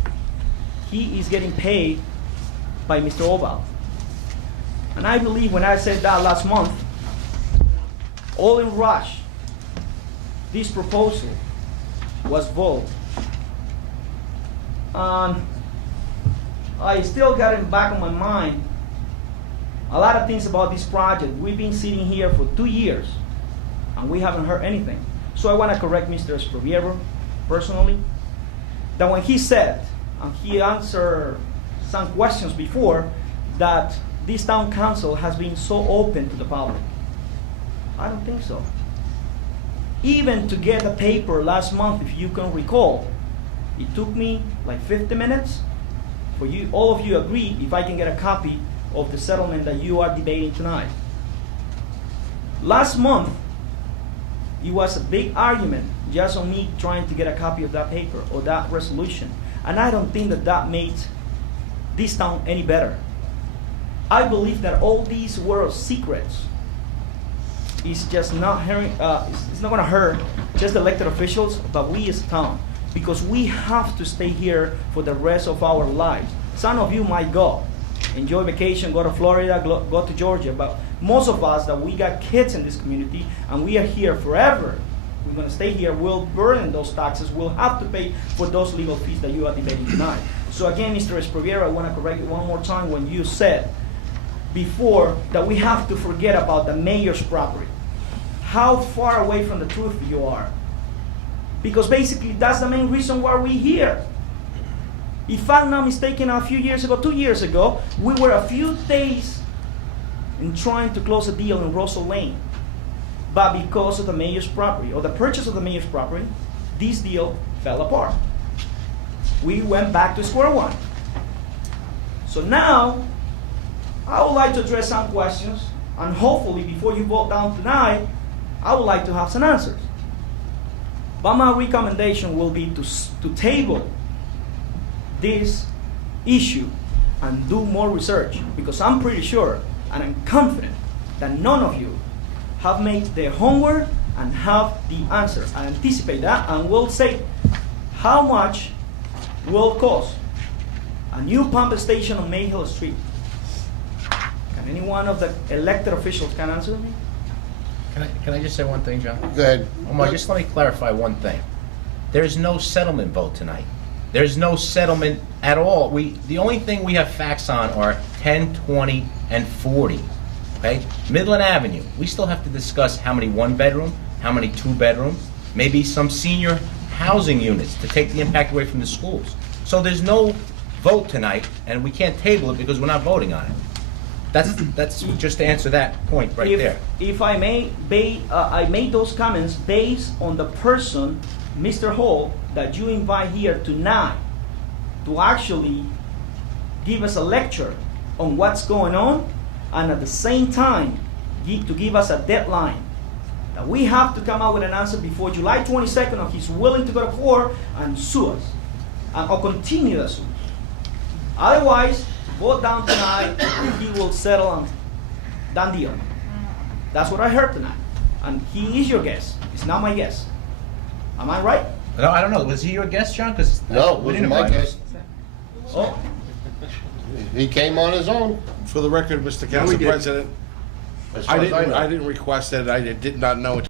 He is getting paid by Mr. Obal. And I believe when I said that last month, all in rush, this proposal was voted, I still got it back on my mind a lot of things about this project. We've been sitting here for 2 years and we haven't heard anything. So I want to correct Mr. Esproviero personally, that when he said, and he answered some questions before, that this town council has been so open to the public. I don't think so. Even to get a paper last month, if you can recall, it took me like 50 minutes for you, all of you agree, if I can get a copy of the settlement that you are debating tonight. Last month, it was a big argument just on me trying to get a copy of that paper or that resolution. And I don't think that that made this town any better. I believe that all these world secrets is just not hearing, it's not going to hurt just elected officials, but we as a town, because we have to stay here for the rest of our lives. Some of you might go, enjoy vacation, go to Florida, go to Georgia, but most of us that we got kids in this community and we are here forever, we're going to stay here, we'll burden those taxes, we'll have to pay for those legal fees that you are debating tonight. So again, Mr. Esproviero, I want to correct you one more time when you said before that we have to forget about the mayor's property. How far away from the truth you are. Because basically that's the main reason why we're here. If I'm not mistaken, a few years ago, 2 years ago, we were a few days in trying to close a deal in Russell Lane. But because of the mayor's property, or the purchase of the mayor's property, this deal fell apart. We went back to square one. So now, I would like to address some questions, and hopefully before you vote down tonight, I would like to have some answers. But my recommendation will be to table this issue and do more research, because I'm pretty sure and I'm confident that none of you have made their homework and have the answer. I anticipate that and will say how much will cost a new pump station on Mayhill Street. Can any one of the elected officials can answer me? Can I just say one thing, John? Go ahead. Omar, just let me clarify one thing. There's no settlement vote tonight. There's no settlement at all. The only thing we have facts on are 10, 20, and 40. Okay? Midland Avenue, we still have to discuss how many one-bedroom, how many two-bedroom, maybe some senior housing units to take the impact away from the schools. So there's no vote tonight, and we can't table it because we're not voting on it. That's just to answer that point right there. If I may, I made those comments based on the person, Mr. Hall, that you invite here tonight to actually give us a lecture on what's going on, and at the same time to give us a deadline that we have to come out with an answer before July 22nd, or he's willing to go to court and sue us, or continue the suit. Otherwise, vote down tonight and he will settle on done deal. That's what I heard tonight. And he is your guest. It's not my guest. Am I right? No, I don't know. Was he your guest, John? Because No, it wasn't my guest. Oh, He came on his own. For the record, Mr. we Council did. President, As far as I know. I didn't request it. I did not know it.